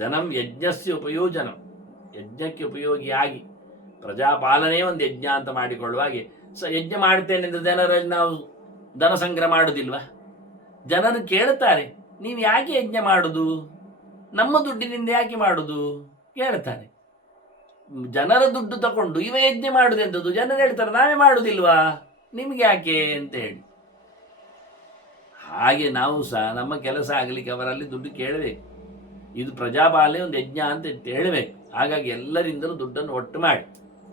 ಧನಂ ಯಜ್ಞಸ್ಯ ಉಪಯೋಜನ. ಯಜ್ಞಕ್ಕೆ ಉಪಯೋಗಿಯಾಗಿ ಪ್ರಜಾಪಾಲನೆ ಒಂದು ಯಜ್ಞ ಅಂತ ಮಾಡಿಕೊಳ್ಳುವಾಗೆ ಯಜ್ಞ ಮಾಡ್ತೇನೆ ಅಂದರೆ ಜನರಲ್ಲಿ ನಾವು ಧನ ಸಂಗ್ರಹ ಮಾಡುವುದಿಲ್ವ? ಜನರು ಕೇಳ್ತಾರೆ, ನೀವು ಯಾಕೆ ಯಜ್ಞ ಮಾಡುದು, ನಮ್ಮ ದುಡ್ಡಿನಿಂದ ಯಾಕೆ ಮಾಡುದು ಕೇಳ್ತಾರೆ. ಜನರ ದುಡ್ಡು ತಗೊಂಡು ಇವ ಯಜ್ಞ ಮಾಡುದೆಂಥದ್ದು? ಜನರು ಹೇಳ್ತಾರೆ, ನಾವೇ ಮಾಡುವುದಿಲ್ವಾ, ನಿಮ್ಗೆ ಯಾಕೆ ಅಂತ ಹೇಳಿ. ಹಾಗೆ ನಾವು ಸಹ ನಮ್ಮ ಕೆಲಸ ಆಗಲಿಕ್ಕೆ ಅವರಲ್ಲಿ ದುಡ್ಡು ಕೇಳಬೇಕು. ಇದು ಪ್ರಜಾಪಾಲನೆ ಒಂದು ಯಜ್ಞ ಅಂತ ಹೇಳಬೇಕು. ಹಾಗಾಗಿ ಎಲ್ಲರಿಂದಲೂ ದುಡ್ಡನ್ನು ಒಟ್ಟು ಮಾಡಿ.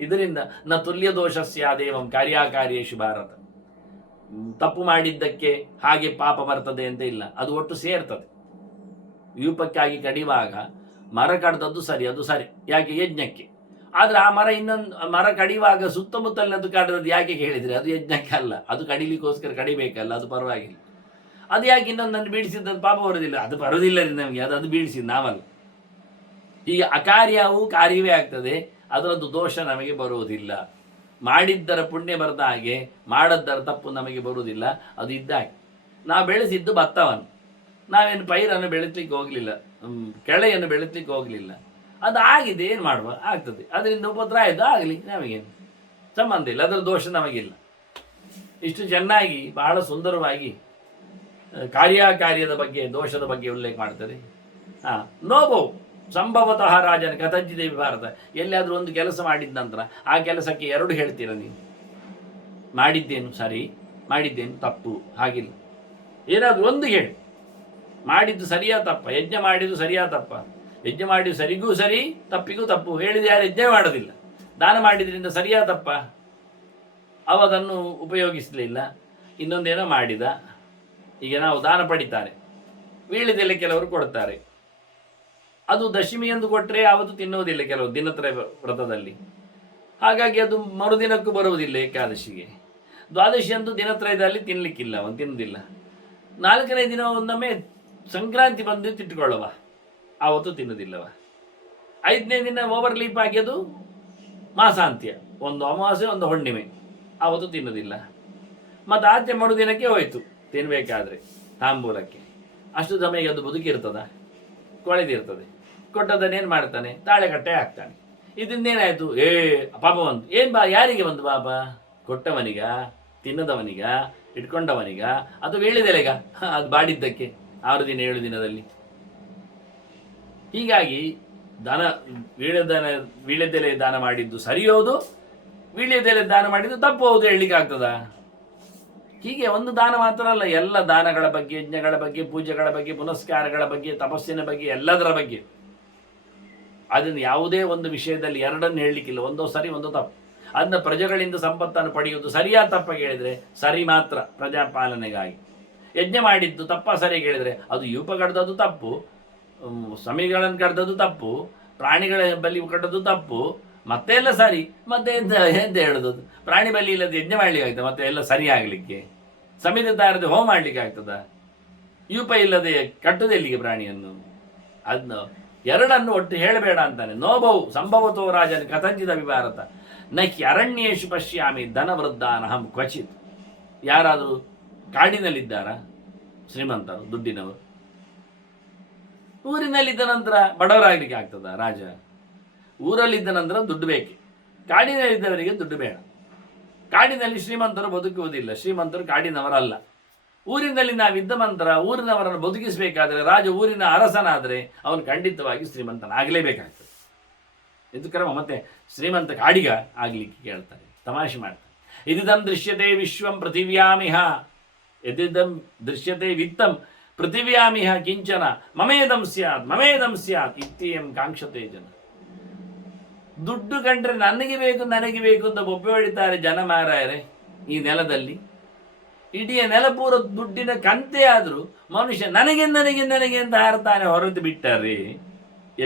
ಇದರಿಂದ ನ ತುಲ್ಯ ದೋಷಸ್ಯಾದೇವಂ ಕಾರ್ಯಕಾರ್ಯೇಷು ಭಾರತ. ತಪ್ಪು ಮಾಡಿದ್ದಕ್ಕೆ ಹಾಗೆ ಪಾಪ ಬರ್ತದೆ ಅಂತ ಇಲ್ಲ, ಅದು ಒಟ್ಟು ಸೇರ್ತದೆ. ಯೂಪಕ್ಕಾಗಿ ಕಡಿಯುವಾಗ ಮರ ಕಡ್ದದ್ದು ಸರಿ, ಅದು ಸರಿ, ಯಾಕೆ ಯಜ್ಞಕ್ಕೆ. ಆದ್ರೆ ಆ ಮರ ಮರ ಕಡಿಯುವಾಗ ಸುತ್ತಮುತ್ತಲಿನದ್ದು ಕಡ್ದದ್ದು ಯಾಕೆ ಹೇಳಿದ್ರೆ ಅದು ಯಜ್ಞಕ್ಕೆ ಅಲ್ಲ, ಅದು ಕಡಿಲಿಕ್ಕೋಸ್ಕರ ಕಡಿಬೇಕಲ್ಲ, ಅದು ಪರವಾಗಿಲ್ಲ. ಅದು ಯಾಕೆ ಇನ್ನೊಂದನ್ನು ಬೀಳಿಸಿದ್ದು ಪಾಪ ಬರೋದಿಲ್ಲ? ಅದು ಬರೋದಿಲ್ಲ ರೀ ನಮಗೆ, ಅದು ಬೀಳಿಸಿದ್ದು ನಾವಲ್ಲ. ಈಗ ಅಕಾರ್ಯವು ಕಾರ್ಯವೇ ಆಗ್ತದೆ, ಅದರದ್ದು ದೋಷ ನಮಗೆ ಬರುವುದಿಲ್ಲ. ಮಾಡಿದ್ದರ ಪುಣ್ಯ ಬರದ ಹಾಗೆ ಮಾಡದ್ದರ ತಪ್ಪು ನಮಗೆ ಬರುವುದಿಲ್ಲ. ಅದು ಇದ್ದಾಗೆ ನಾವು ಬೆಳೆಸಿದ್ದು ಭತ್ತವನ್ನು, ನಾವೇನು ಪೈರನ್ನು ಬೆಳೆಸ್ಲಿಕ್ಕೆ ಹೋಗಲಿಲ್ಲ, ಕೆಳೆಯನ್ನು ಬೆಳೆಸ್ಲಿಕ್ಕೆ ಹೋಗಲಿಲ್ಲ. ಅದು ಆಗಿದೆ, ಏನು ಮಾಡುವ, ಆಗ್ತದೆ. ಅದರಿಂದ ಉಪದ್ರ ಆಯಿತು, ಆಗಲಿ, ನಮಗೇನು ಸಂಬಂಧ ಇಲ್ಲ, ಅದರ ದೋಷ ನಮಗಿಲ್ಲ. ಇಷ್ಟು ಚೆನ್ನಾಗಿ ಬಹಳ ಸುಂದರವಾಗಿ ಕಾರ್ಯಕಾರ್ಯದ ಬಗ್ಗೆ ದೋಷದ ಬಗ್ಗೆ ಉಲ್ಲೇಖ ಮಾಡ್ತಾರೆ. ನೋಬೋ ಸಂಭವತಃ ರಾಜನ ಕಥಂಚಿದೇವಿ ಭಾರತ. ಎಲ್ಲಿಯಾದರೂ ಒಂದು ಕೆಲಸ ಮಾಡಿದ ನಂತರ ಆ ಕೆಲಸಕ್ಕೆ ಎರಡು ಹೇಳ್ತೀರ ನೀವು. ಮಾಡಿದ್ದೇನು ಸರಿ, ಮಾಡಿದ್ದೇನು ತಪ್ಪು, ಹಾಗಿಲ್ಲ. ಏನಾದರೂ ಒಂದು ಹೇಳಿ, ಮಾಡಿದ್ದು ಸರಿಯಾ ತಪ್ಪ, ಯಜ್ಞ ಮಾಡಿದ್ದು ಸರಿಯಾ ತಪ್ಪ, ಯಜ್ಞ ಮಾಡಿದ್ದು ಸರಿಗೂ ಸರಿ ತಪ್ಪಿಗೂ ತಪ್ಪು ಹೇಳಿದ ಯಾರು ಯಜ್ಞ ಮಾಡೋದಿಲ್ಲ. ದಾನ ಮಾಡಿದ್ರಿಂದ ಸರಿಯಾ ತಪ್ಪ, ಅವದನ್ನು ಉಪಯೋಗಿಸಲಿಲ್ಲ, ಇನ್ನೊಂದೇನೋ ಮಾಡಿದ. ಈಗ ನಾವು ದಾನ ಪಡಿತಾರೆ, ವೀಳ್ಯದೆಲೆ ಕೆಲವರು ಕೊಡ್ತಾರೆ, ಅದು ದಶಮಿ ಎಂದು ಕೊಟ್ಟರೆ ಅವತ್ತು ತಿನ್ನುವುದಿಲ್ಲ ಕೆಲವು ದಿನತ್ರಯ ವ್ರತದಲ್ಲಿ. ಹಾಗಾಗಿ ಅದು ಮರುದಿನಕ್ಕೂ ಬರುವುದಿಲ್ಲ ಏಕಾದಶಿಗೆ. ದ್ವಾದಶಿ ಅಂತೂ ದಿನತ್ರಯದಲ್ಲಿ ತಿನ್ನಲಿಕ್ಕಿಲ್ಲ, ಅವನು ತಿನ್ನುವುದಿಲ್ಲ. 4ನೇ ದಿನ ಒಂದೊಮ್ಮೆ ಸಂಕ್ರಾಂತಿ ಬಂದು ತಿಟ್ಟುಕೊಳ್ಳುವ, ಆವತ್ತು ತಿನ್ನುವುದಿಲ್ಲವ. 5ನೇ ದಿನ ಓವರ್ಲೀಪ್ ಆಗಿ ಅದು ಮಾಸಾಂತ್ಯ, ಒಂದು ಅಮಾವಾಸ್ಯೆ ಒಂದು ಹುಣ್ಣಿಮೆ, ಆವತ್ತು ತಿನ್ನುವುದಿಲ್ಲ. ಮತ್ತು ಆಚೆ ಮರುದಿನಕ್ಕೆ ಹೋಯಿತು ತಿನ್ನಬೇಕಾದ್ರೆ ತಾಂಬೂಲಕ್ಕೆ. ಅಷ್ಟು ಸಮಯ ಅದು ಬದುಕಿರ್ತದ, ಕೊಳೆದಿರ್ತದೆ. ಕೊಟ್ಟದನ್ನೇನು ಮಾಡ್ತಾನೆ, ತಾಳೆಕಟ್ಟೆ ಹಾಕ್ತಾನೆ. ಇದರಿಂದೇನಾಯಿತು, ಪಾಪ ಬಂತು. ಏನು ಯಾರಿಗೆ ಬಂತು ಪಾಪ? ಕೊಟ್ಟವನಿಗ, ತಿನ್ನದವನಿಗ, ಇಟ್ಕೊಂಡವನಿಗ, ಅದು ವೀಳ್ಯದೆಲೆಗ, ಅದು ಬಾಡಿದ್ದಕ್ಕೆ 6 ದಿನ 7 ದಿನದಲ್ಲಿ. ಹೀಗಾಗಿ ದಾನ ವೀಳ್ಯದೆಲೆ ದಾನ ಮಾಡಿದ್ದು ಸರಿಯೋದು, ವೀಳ್ಯದೆಲೆ ದಾನ ಮಾಡಿದ್ದು ತಪ್ಪು ಹೌದು ಹೇಳಲಿಕ್ಕೆ ಆಗ್ತದ? ಹೀಗೆ ಒಂದು ದಾನ ಮಾತ್ರ ಅಲ್ಲ, ಎಲ್ಲ ದಾನಗಳ ಬಗ್ಗೆ, ಯಜ್ಞಗಳ ಬಗ್ಗೆ, ಪೂಜೆಗಳ ಬಗ್ಗೆ, ಪುನಸ್ಕಾರಗಳ ಬಗ್ಗೆ, ತಪಸ್ಸಿನ ಬಗ್ಗೆ, ಎಲ್ಲದರ ಬಗ್ಗೆ. ಅದನ್ನು ಯಾವುದೇ ಒಂದು ವಿಷಯದಲ್ಲಿ ಎರಡನ್ನು ಹೇಳಲಿಕ್ಕಿಲ್ಲ, ಒಂದೋ ಸರಿ ಒಂದೋ ತಪ್ಪು. ಅದನ್ನ ಪ್ರಜೆಗಳಿಂದ ಸಂಪತ್ತನ್ನು ಪಡೆಯುವುದು ಸರಿಯಾ ತಪ್ಪ ಹೇಳಿದರೆ ಸರಿ ಮಾತ್ರ ಪ್ರಜಾಪಾಲನೆಗಾಗಿ. ಯಜ್ಞ ಮಾಡಿದ್ದು ತಪ್ಪ ಸರಿ ಹೇಳಿದರೆ ಅದು ಯೂಪ ಕಡ್ದದ್ದು ತಪ್ಪು, ಸಮಿಗಳನ್ನು ಕಡ್ದದ್ದು ತಪ್ಪು, ಪ್ರಾಣಿಗಳ ಬಲಿ ಕಟ್ಟದ್ದು ತಪ್ಪು, ಮತ್ತೆ ಎಲ್ಲ ಸರಿ. ಮತ್ತೆ ಎಂತ ಹೇಳೋದು? ಪ್ರಾಣಿ ಬಲಿ ಇಲ್ಲದೆ ಯಜ್ಞ ಮಾಡ್ಲಿಕ್ಕೆ ಆಗ್ತದೆ, ಮತ್ತೆ ಎಲ್ಲ ಸರಿ ಆಗಲಿಕ್ಕೆ? ಸಮಿತಿ ತಾರದೆ ಹೋಮ ಮಾಡ್ಲಿಕ್ಕೆ ಆಗ್ತದ? ಯೂಪ ಇಲ್ಲದೆ ಕಟ್ಟುದೆಲ್ಲಿಗೆ ಪ್ರಾಣಿಯನ್ನು? ಅದನ್ನು ಎರಡನ್ನು ಒಟ್ಟು ಹೇಳಬೇಡ ಅಂತಾನೆ. ನೋಬೌ ಸಂಭವತೋ ರಾಜನ ಕಥಂಚಿದ ವಿಭಾರತ ನಹಿ ಅರಣ್ಯೇಶು ಪಶ್ಯಾಮಿ ಧನವೃದ್ಧಾನಹಂ ಕ್ವಚಿತ್. ಯಾರಾದರೂ ಕಾಡಿನಲ್ಲಿದ್ದಾರಾ ಶ್ರೀಮಂತರು, ದುಡ್ಡಿನವರು? ಊರಿನಲ್ಲಿದ್ದ ನಂತರ ಬಡವರಾಗಲಿಕ್ಕೆ ಆಗ್ತದ ರಾಜ? ಊರಲ್ಲಿದ್ದ ನಂತರ ದುಡ್ಡು ಬೇಕೆ, ಕಾಡಿನಲ್ಲಿದ್ದವರಿಗೆ ದುಡ್ಡು ಬೇಡ. ಕಾಡಿನಲ್ಲಿ ಶ್ರೀಮಂತರು ಬದುಕುವುದಿಲ್ಲ, ಶ್ರೀಮಂತರು ಕಾಡಿನವರಲ್ಲ. ಊರಿನಲ್ಲಿ ನಾವಿದ್ದ ನಂತರ ಊರಿನವರನ್ನು ಬದುಕಿಸಬೇಕಾದರೆ, ರಾಜ ಊರಿನ ಅರಸನಾದರೆ ಅವನು ಖಂಡಿತವಾಗಿ ಶ್ರೀಮಂತನಾಗಲೇಬೇಕಾಗ್ತದೆ. ಇದು ಕ್ರಮ. ಮತ್ತೆ ಶ್ರೀಮಂತ ಕಾಡಿಗ ಆಗ್ಲಿಕ್ಕೆ ಕೇಳ್ತಾರೆ, ತಮಾಷೆ ಮಾಡ್ತಾರೆ. ಇದಿದಂ ದೃಶ್ಯತೆ ವಿಶ್ವಂ ಪೃಥಿವ್ಯಾಮಿಹ, ಯದಿದಂ ದೃಶ್ಯತೆ ವಿತ್ತಂ ಪೃಥಿವ್ಯಾಮಿಹ ಕಿಂಚನ ಮಮೇದಂ ಸ್ಯಾತ್ ಮಮೇದಂ ಸ್ಯಾತ್ ಇತ್ಯಂ ಕಾಂಕ್ಷತೆ ಜನ. ದುಡ್ಡು ಕಂಡ್ರೆ ನನಗೆ ಬೇಕು ನನಗೆ ಬೇಕು ಅಂತ ಬೊಬ್ಬೆ ಹೊಡಿತಾರೆ ಜನ ಮಾರಾಯರೆ. ಈ ನೆಲದಲ್ಲಿ ಇಡೀ ನೆಲ ಪೂರ ದುಡ್ಡಿನ ಕಂತೆ ಆದರೂ ಮನುಷ್ಯ ನನಗೆ ನನಗೆ ನನಗೆ ಅಂತ ಹಾರ್ತಾನೆ ಹೊರತು ಬಿಟ್ಟಾರೆ.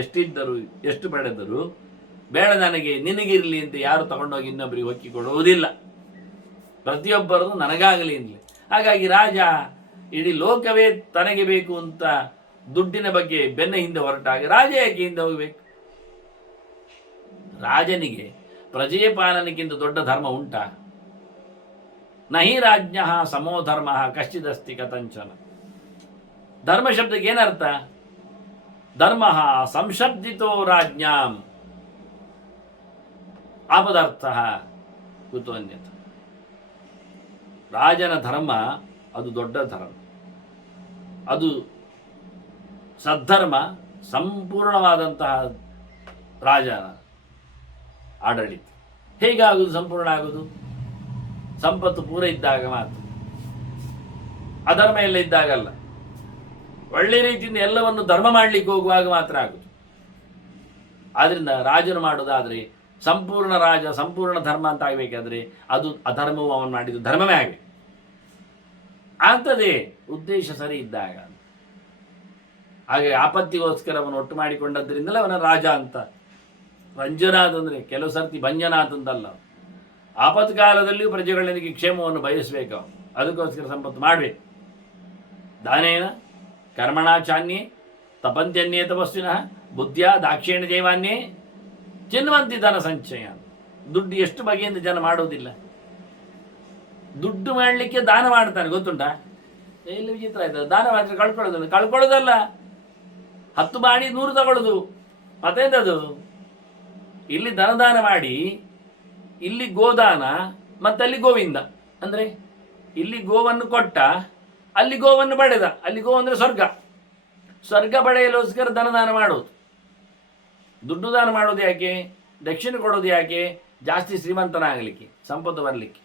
ಎಷ್ಟಿದ್ದರು ಎಷ್ಟು ಪಡೆದರು ಬೇಡ ನನಗೆ ನಿನಗಿರಲಿ ಅಂತ ಯಾರು ತಗೊಂಡೋಗಿ ಇನ್ನೊಬ್ಬರಿಗೆ ಹೊಕ್ಕಿ ಕೊಡುವುದಿಲ್ಲ. ಪ್ರತಿಯೊಬ್ಬರದು ನನಗಾಗಲಿ ಅಂತಲೇ. ಹಾಗಾಗಿ ರಾಜ ಇಡೀ ಲೋಕವೇ ತನಗೆ ಬೇಕು ಅಂತ ದುಡ್ಡಿನ ಬಗ್ಗೆ ಬೆನ್ನ ಹಿಂದೆ ಹೊರಟಾಗ ರಾಜ ಯಾಕೆ ಹಿಂದೆ ಹೋಗಬೇಕು? ರಾಜನಿಗೆ ಪ್ರಜೆಯ ಪಾಲನೆಗಿಂತ ದೊಡ್ಡ ಧರ್ಮ ಉಂಟಾ? ನಹಿ ರಾಜ್ಞ ಸಮೋ ಧರ್ಮ ಕಶ್ಚಿದಸ್ತಿ ಕಥಂಚನ. ಧರ್ಮ ಶಬ್ದಕ್ಕೆ ಏನರ್ಥ? ಧರ್ಮ ಸಂಶಬ್ದಿತೋ ರಾಜ್ಞಾಂ ಆಪದರ್ಥ ಕುತೋನ್ಯತ. ರಾಜನ ಧರ್ಮ ಅದು ದೊಡ್ಡ ಧರ್ಮ, ಅದು ಸದ್ಧರ್ಮ, ಸಂಪೂರ್ಣವಾದಂತಹ ರಾಜನ ಆಡಳಿತ. ಹೇಗಾಗುವುದು ಸಂಪೂರ್ಣ ಆಗುವುದು? ಸಂಪತ್ತು ಪೂರ ಇದ್ದಾಗ ಮಾತ್ರ, ಅಧರ್ಮ ಎಲ್ಲ ಇದ್ದಾಗಲ್ಲ. ಒಳ್ಳೆ ರೀತಿಯಿಂದ ಎಲ್ಲವನ್ನು ಧರ್ಮ ಮಾಡಲಿಕ್ಕೆ ಹೋಗುವಾಗ ಮಾತ್ರ ಆಗುದು. ಆದ್ರಿಂದ ರಾಜನು ಮಾಡೋದಾದ್ರೆ ಸಂಪೂರ್ಣ ರಾಜ ಸಂಪೂರ್ಣ ಧರ್ಮ ಅಂತ ಆಗಬೇಕಾದ್ರೆ ಅದು ಅಧರ್ಮವು ಅವನು ಮಾಡಿದ್ದು ಧರ್ಮವೇ ಆಗಬೇಕು. ಆಗ್ತದೆ ಉದ್ದೇಶ ಸರಿ ಇದ್ದಾಗ. ಹಾಗೆ ಆಪತ್ತಿಗೋಸ್ಕರ ಅವನು ಒಟ್ಟು ಮಾಡಿಕೊಂಡದ್ರಿಂದಲೇ ಅವನ ರಾಜ ಅಂತ. ರಂಜನಾಥ್ ಅಂದರೆ ಕೆಲವು ಸರ್ತಿ ಭಂಜನಾಥ್ ಅಂತಲ್ಲ, ಆಪತ್ಕಾಲದಲ್ಲಿಯೂ ಪ್ರಜೆಗಳಿಗೆ ಕ್ಷೇಮವನ್ನು ಬಯಸಬೇಕು. ಅದಕ್ಕೋಸ್ಕರ ಸಂಪತ್ತು ಮಾಡಬೇಕು. ದಾನೇನ ಕರ್ಮಣಾಚಾನ್ಯೇ ತಪಂತ್ಯನ್ಯೇ ತಪಸ್ವಿನಃ ಬುದ್ಧಿಯ ದಾಕ್ಷಿಣ್ಯ ದೇವಾನ್ಯೇ ಚಿನ್ವಂತಿ ಧನ ಸಂಚಯ. ದುಡ್ಡು ಎಷ್ಟು ಬಗೆಯಿಂದ ಜನ ಮಾಡುವುದಿಲ್ಲ. ದುಡ್ಡು ಮಾಡಲಿಕ್ಕೆ ದಾನ ಮಾಡ್ತಾನೆ, ಗೊತ್ತುಂಟಾ? ಎಲ್ಲಿ ವಿಚಿತ್ರ ಆಯ್ತದೆ. ದಾನ ಮಾಡಿದ್ರೆ ಕಳ್ಕೊಳ್ಳೋದಲ್ಲ 10 ಮಾಡಿ 100 ತಗೊಳ್ಳೋದು. ಮತ್ತೆಂತದು? ಇಲ್ಲಿ ಧನದಾನ ಮಾಡಿ ಇಲ್ಲಿ ಗೋದಾನ, ಮತ್ತಲ್ಲಿ ಗೋವಿಂದ. ಅಂದರೆ ಇಲ್ಲಿ ಗೋವನ್ನು ಕೊಟ್ಟ, ಅಲ್ಲಿ ಗೋವನ್ನು ಪಡೆದ. ಅಲ್ಲಿ ಗೋ ಅಂದರೆ ಸ್ವರ್ಗ. ಸ್ವರ್ಗ ಪಡೆಯಲೋಸ್ಕರ ಧನದಾನ ಮಾಡೋದು. ದುಡ್ಡು ದಾನ ಮಾಡೋದು ಯಾಕೆ? ದಕ್ಷಿಣ ಕೊಡೋದು ಯಾಕೆ? ಜಾಸ್ತಿ ಶ್ರೀಮಂತನಾಗಲಿಕ್ಕೆ, ಸಂಪತ್ತು ಬರಲಿಕ್ಕೆ.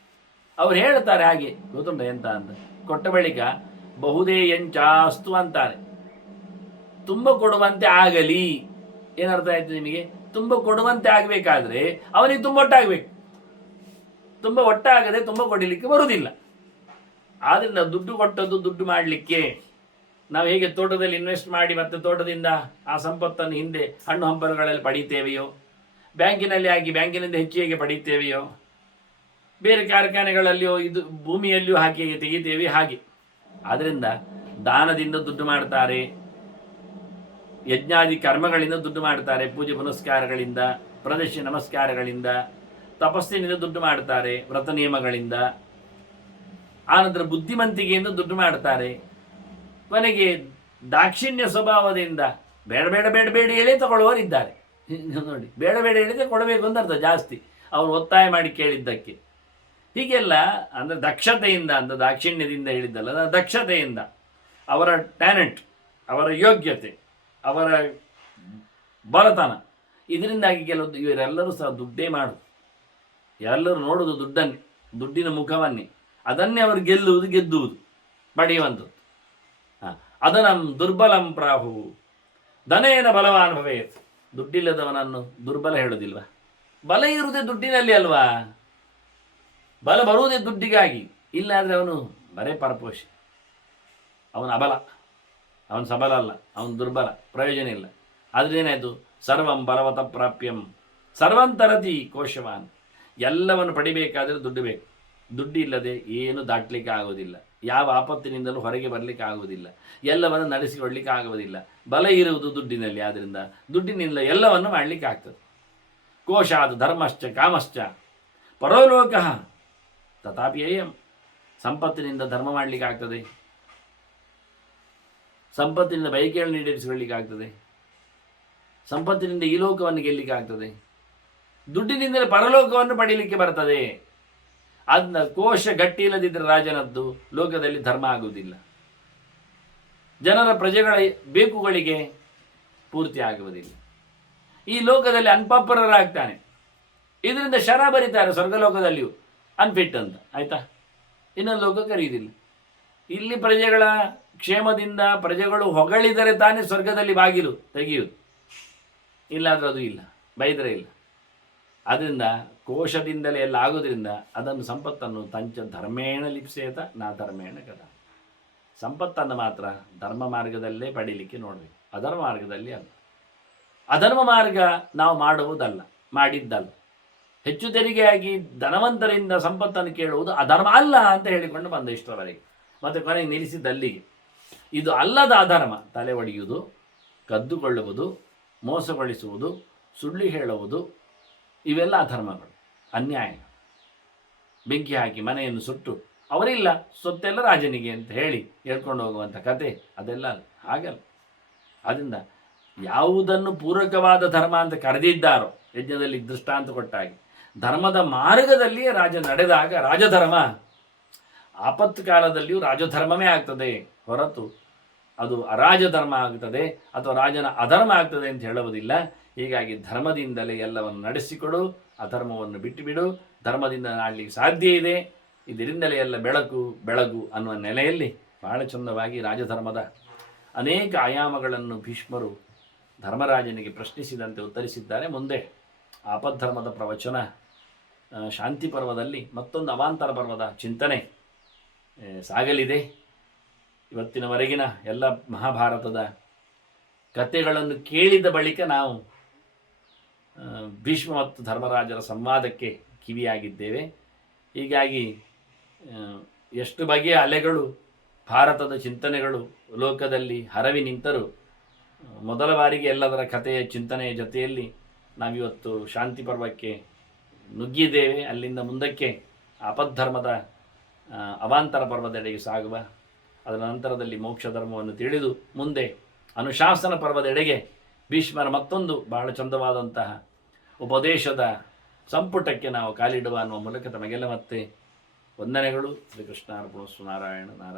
ಅವ್ರು ಹೇಳ್ತಾರೆ ಹಾಗೆ, ಗೊತ್ತುಂಟ ಎಂತ ಅಂತ. ಕೊಟ್ಟ ಬಳಿಕ ಬಹುದೇ ಎಂಚಾಸ್ತು ಅಂತಾರೆ, ತುಂಬ ಕೊಡುವಂತೆ ಆಗಲಿ. ಏನರ್ಥ ಆಯ್ತು ನಿಮಗೆ? ತುಂಬ ಕೊಡುವಂತೆ ಆಗಬೇಕಾದ್ರೆ ಅವನಿಗೆ ತುಂಬ ಒಟ್ಟಾಗಬೇಕು. ತುಂಬ ಒಟ್ಟಾಗದೆ ತುಂಬ ಕೊಡಲಿಕ್ಕೆ ಬರುವುದಿಲ್ಲ. ಆದ್ದರಿಂದ ದುಡ್ಡು ಕೊಟ್ಟದ್ದು ದುಡ್ಡು ಮಾಡಲಿಕ್ಕೆ. ನಾವು ಹೇಗೆ ತೋಟದಲ್ಲಿ ಇನ್ವೆಸ್ಟ್ ಮಾಡಿ ಮತ್ತೆ ತೋಟದಿಂದ ಆ ಸಂಪತ್ತನ್ನು ಹಿಂದೆ ಹಣ್ಣು ಹಂಪಲುಗಳಲ್ಲಿ ಪಡೀತೇವೆಯೋ, ಬ್ಯಾಂಕಿನಲ್ಲಿ ಆಗಿ ಬ್ಯಾಂಕಿನಿಂದ ಹೆಚ್ಚಿಗೆ ಪಡೀತೇವೆಯೋ, ಬೇರೆ ಕಾರ್ಖಾನೆಗಳಲ್ಲಿಯೋ ಇದು ಭೂಮಿಯಲ್ಲಿಯೂ ಹಾಕಿ ತೆಗಿತೇವೆ ಹಾಗೆ. ಆದ್ದರಿಂದ ದಾನದಿಂದ ದುಡ್ಡು ಮಾಡ್ತಾರೆ, ಯಜ್ಞಾದಿ ಕರ್ಮಗಳಿಂದ ದುಡ್ಡು ಮಾಡ್ತಾರೆ, ಪೂಜೆ ಪುನಸ್ಕಾರಗಳಿಂದ, ಪ್ರದರ್ಶನ ನಮಸ್ಕಾರಗಳಿಂದ, ತಪಸ್ಸಿನಿಂದ ದುಡ್ಡು ಮಾಡ್ತಾರೆ, ವ್ರತ ನಿಯಮಗಳಿಂದ. ಆನಂತರ ಬುದ್ಧಿವಂತಿಕೆಯಿಂದ ದುಡ್ಡು ಮಾಡ್ತಾರೆ. ಕೊನೆಗೆ ದಾಕ್ಷಿಣ್ಯ ಸ್ವಭಾವದಿಂದ ಬೇಡ ಬೇಡ ಬೇಡ ಬೇಡ ಹೇಳಿ ತಗೊಳ್ಳುವವರಿದ್ದಾರೆ. ನೋಡಿ, ಬೇಡ ಬೇಡ ಹೇಳಿದ್ರೆ ಕೊಡಬೇಕು ಅಂತ ಅರ್ಥ ಜಾಸ್ತಿ, ಅವರು ಒತ್ತಾಯ ಮಾಡಿ ಕೇಳಿದ್ದಕ್ಕೆ. ಹೀಗೆಲ್ಲ ಅಂದರೆ ದಕ್ಷತೆಯಿಂದ ಅಂತ ದಾಕ್ಷಿಣ್ಯದಿಂದ ಹೇಳಿದ್ದಲ್ಲ, ದಕ್ಷತೆಯಿಂದ ಅವರ ಟ್ಯಾಲೆಂಟ್, ಅವರ ಯೋಗ್ಯತೆ, ಅವರ ಬಲತನ, ಇದರಿಂದಾಗಿ ಕೆಲವೊಂದು ಇವರೆಲ್ಲರೂ ಸಹ ದುಡ್ಡೇ ಮಾಡೋದು. ಎಲ್ಲರೂ ನೋಡುವುದು ದುಡ್ಡನ್ನೇ, ದುಡ್ಡಿನ ಮುಖವನ್ನೇ. ಅದನ್ನೇ ಅವರು ಗೆದ್ದುವುದು, ಪಡೆಯುವಂಥದ್ದು. ಅದನಂ ದುರ್ಬಲಂ ಪ್ರಾಹು ಧನೇನ ಬಲವಾನ್ ಭವೇತ್. ದುಡ್ಡಿಲ್ಲದವನನ್ನು ದುರ್ಬಲ ಹೇಳುವುದಿಲ್ವಾ? ಬಲ ಇರುವುದೇ ದುಡ್ಡಿನಲ್ಲಿ ಅಲ್ವಾ? ಬಲ ಬರುವುದೇ ದುಡ್ಡಿಗಾಗಿ. ಇಲ್ಲಾಂದರೆ ಅವನು ಬರೇ ಪರಪೋಷಿ, ಅವನು ಅಬಲ, ಅವನು ಸಬಲ ಅಲ್ಲ, ಅವನು ದುರ್ಬಲ, ಪ್ರಯೋಜನ ಇಲ್ಲ. ಆದ್ರೇನಾಯಿತು? ಸರ್ವಂ ಬಲವತ ಪ್ರಾಪ್ಯಂ ಸರ್ವಂತರತಿ ಕೋಶವಾನ್. ಎಲ್ಲವನ್ನು ಪಡಿಬೇಕಾದರೆ ದುಡ್ಡು ಬೇಕು. ದುಡ್ಡು ಇಲ್ಲದೆ ಏನು ದಾಟಲಿಕ್ಕೆ ಆಗೋದಿಲ್ಲ, ಯಾವ ಆಪತ್ತಿನಿಂದಲೂ ಹೊರಗೆ ಬರಲಿಕ್ಕೆ ಆಗುವುದಿಲ್ಲ, ಎಲ್ಲವನ್ನು ನಡೆಸಿಕೊಳ್ಳಲಿಕ್ಕೆ ಆಗುವುದಿಲ್ಲ. ಬಲ ಇರುವುದು ದುಡ್ಡಿನಲ್ಲಿ. ಆದ್ದರಿಂದ ದುಡ್ಡಿನಿಂದ ಎಲ್ಲವನ್ನು ಮಾಡಲಿಕ್ಕೆ ಆಗ್ತದೆ. ಕೋಶಾತ್ ಧರ್ಮಶ್ಚ ಕಾಮಶ್ಚ ಪರೋಲೋಕ ತಥಾಪಿ ಅಯಂ. ಸಂಪತ್ತಿನಿಂದ ಧರ್ಮ ಮಾಡಲಿಕ್ಕೆ ಆಗ್ತದೆ, ಸಂಪತ್ತಿನಿಂದ ಬಯಕೆಗಳನ್ನು ಈಡೇರಿಸಿಕೊಳ್ಳಲಿಕ್ಕೆ ಆಗ್ತದೆ, ಸಂಪತ್ತಿನಿಂದ ಈ ಲೋಕವನ್ನು ಗೆಲ್ಲಲಿಕ್ಕೆ ಆಗ್ತದೆ, ದುಡ್ಡಿನಿಂದಲೇ ಪರಲೋಕವನ್ನು ಪಡೀಲಿಕ್ಕೆ ಬರ್ತದೆ. ಅದನ್ನ ಕೋಶ ಗಟ್ಟಿ ಇಲ್ಲದಿದ್ದರೆ ರಾಜನದ್ದು ಲೋಕದಲ್ಲಿ ಧರ್ಮ ಆಗುವುದಿಲ್ಲ, ಜನರ ಪ್ರಜೆಗಳ ಬೇಕುಗಳಿಗೆ ಪೂರ್ತಿ ಆಗುವುದಿಲ್ಲ. ಈ ಲೋಕದಲ್ಲಿ ಅನ್ಪಾಪರರಾಗ್ತಾನೆ. ಇದರಿಂದ ಶರ ಬರೀತಾರೆ ಸ್ವರ್ಗಲೋಕದಲ್ಲಿಯೂ ಅನ್ಫಿಟ್ ಅಂತ, ಆಯ್ತಾ? ಇನ್ನೊಂದು ಲೋಕ ಕರೆಯುವುದಿಲ್ಲ. ಇಲ್ಲಿ ಪ್ರಜೆಗಳ ಕ್ಷೇಮದಿಂದ ಪ್ರಜೆಗಳು ಹೊಗಳಿದರೆ ತಾನೇ ಸ್ವರ್ಗದಲ್ಲಿ ಬಾಗಿಲು ತೆಗೆಯುವುದು, ಇಲ್ಲಾದ್ರೆ ಅದು ಇಲ್ಲ, ಬೈದರೆ ಇಲ್ಲ. ಅದರಿಂದ ಕೋಶದಿಂದಲೇ ಎಲ್ಲ ಆಗೋದ್ರಿಂದ ಅದನ್ನು ಸಂಪತ್ತನ್ನು ತಂಚ ಧರ್ಮೇಣ ಲಿಪ್ಸೇತ ನಾ ಧರ್ಮೇಣ ಕದ. ಸಂಪತ್ತನ್ನು ಮಾತ್ರ ಧರ್ಮ ಮಾರ್ಗದಲ್ಲೇ ಪಡೀಲಿಕ್ಕೆ ನೋಡಬೇಕು, ಅಧರ್ಮ ಮಾರ್ಗದಲ್ಲಿ ಅಲ್ಲ. ಅಧರ್ಮ ಮಾರ್ಗ ನಾವು ಮಾಡುವುದಲ್ಲ, ಮಾಡಿದ್ದಲ್ಲ. ಹೆಚ್ಚು ತೆರಿಗೆಯಾಗಿ ಧನವಂತರಿಂದ ಸಂಪತ್ತನ್ನು ಕೇಳುವುದು ಅಧರ್ಮ ಅಲ್ಲ ಅಂತ ಹೇಳಿಕೊಂಡು ಬಂದ ಇಷ್ಟರವರೆಗೆ. ಮತ್ತು ಕೊನೆಗೆ ನಿಲ್ಲಿಸಿದ್ದಲ್ಲಿಗೆ. ಇದು ಅಲ್ಲದ ಅಧರ್ಮ ತಲೆ ಒಡೆಯುವುದು, ಕದ್ದುಕೊಳ್ಳುವುದು, ಮೋಸಗೊಳಿಸುವುದು, ಸುಳ್ಳು ಹೇಳುವುದು, ಇವೆಲ್ಲ ಅಧರ್ಮಗಳು, ಅನ್ಯಾಯ. ಬೆಂಕಿ ಹಾಕಿ ಮನೆಯನ್ನು ಸುಟ್ಟು ಅವರಿಲ್ಲ ಸೊತ್ತೆಲ್ಲ ರಾಜನಿಗೆ ಅಂತ ಹೇಳಿ ಹೇಳ್ಕೊಂಡು ಹೋಗುವಂಥ ಕತೆ ಅದೆಲ್ಲ ಅಲ್ಲ, ಹಾಗಲ್ಲ. ಆದ್ದರಿಂದ ಯಾವುದನ್ನು ಪೂರಕವಾದ ಧರ್ಮ ಅಂತ ಕರೆದಿದ್ದಾರೋ ಯಜ್ಞದಲ್ಲಿ ದೃಷ್ಟಾಂತ ಕೊಟ್ಟಾಗಿ ಧರ್ಮದ ಮಾರ್ಗದಲ್ಲಿಯೇ ರಾಜ ನಡೆದಾಗ ರಾಜಧರ್ಮ ಆಪತ್ತು ಕಾಲದಲ್ಲಿಯೂ ರಾಜಧರ್ಮವೇ ಆಗ್ತದೆ ಹೊರತು ಅದು ಅರಾಜಧರ್ಮ ಆಗ್ತದೆ ಅಥವಾ ರಾಜನ ಅಧರ್ಮ ಆಗ್ತದೆ ಅಂತ ಹೇಳುವುದಿಲ್ಲ. ಹೀಗಾಗಿ ಧರ್ಮದಿಂದಲೇ ಎಲ್ಲವನ್ನು ನಡೆಸಿಕೊಡು, ಅಧರ್ಮವನ್ನು ಬಿಟ್ಟುಬಿಡು. ಧರ್ಮದಿಂದ ಆಡಲಿಕ್ಕೆ ಸಾಧ್ಯ ಇದೆ, ಇದರಿಂದಲೇ ಎಲ್ಲ ಬೆಳಗು ಅನ್ನುವ ನೆಲೆಯಲ್ಲಿ ಬಹಳ ಚಂದವಾಗಿ ರಾಜಧರ್ಮದ ಅನೇಕ ಆಯಾಮಗಳನ್ನು ಭೀಷ್ಮರು ಧರ್ಮರಾಜನಿಗೆ ಪ್ರಶ್ನಿಸಿದಂತೆ ಉತ್ತರಿಸಿದ್ದಾರೆ. ಮುಂದೆ ಆಪದ್ಧರ್ಮದ ಪ್ರವಚನ ಶಾಂತಿ ಪರ್ವದಲ್ಲಿ ಮತ್ತೊಂದು ಅವಾಂತರ ಪರ್ವದ ಚಿಂತನೆ ಸಾಗಲಿದೆ. ಇವತ್ತಿನವರೆಗಿನ ಎಲ್ಲ ಮಹಾಭಾರತದ ಕಥೆಗಳನ್ನು ಕೇಳಿದ ಬಳಿಕ ನಾವು ಭೀಷ್ಮ ಮತ್ತು ಧರ್ಮರಾಜರ ಸಂವಾದಕ್ಕೆ ಕಿವಿಯಾಗಿದ್ದೇವೆ. ಹೀಗಾಗಿ ಎಷ್ಟು ಬಗೆಯ ಅಲೆಗಳು, ಭಾರತದ ಚಿಂತನೆಗಳು ಲೋಕದಲ್ಲಿ ಹರವಿ ನಿಂತರೂ ಮೊದಲ ಬಾರಿಗೆ ಎಲ್ಲದರ ಕಥೆಯ ಚಿಂತನೆಯ ಜೊತೆಯಲ್ಲಿ ನಾವಿವತ್ತು ಶಾಂತಿ ಪರ್ವಕ್ಕೆ ನುಗ್ಗಿದ್ದೇವೆ. ಅಲ್ಲಿಂದ ಮುಂದಕ್ಕೆ ಆಪದ್ಧರ್ಮದ ಅವಾಂತರ ಪರ್ವದೆಡೆಗೆ ಸಾಗುವ, ಅದರ ನಂತರದಲ್ಲಿ ಮೋಕ್ಷ ಧರ್ಮವನ್ನು ತಿಳಿದು ಮುಂದೆ ಅನುಶಾಸನ ಪರ್ವದೆಡೆಗೆ ಭೀಷ್ಮರ ಮತ್ತೊಂದು ಬಹಳ ಚಂದವಾದಂತಹ ಉಪದೇಶದ ಸಂಪುಟಕ್ಕೆ ನಾವು ಕಾಲಿಡುವ ಅನ್ನುವ ಮೂಲಕ ತಮಗೆಲ್ಲ ಮತ್ತೆ ವಂದನೆಗಳು. ಶ್ರೀಕೃಷ್ಣ ಅರ್ಪಣಸ್ತು. ನಾರಾಯಣ ನಾರಾಯಣ.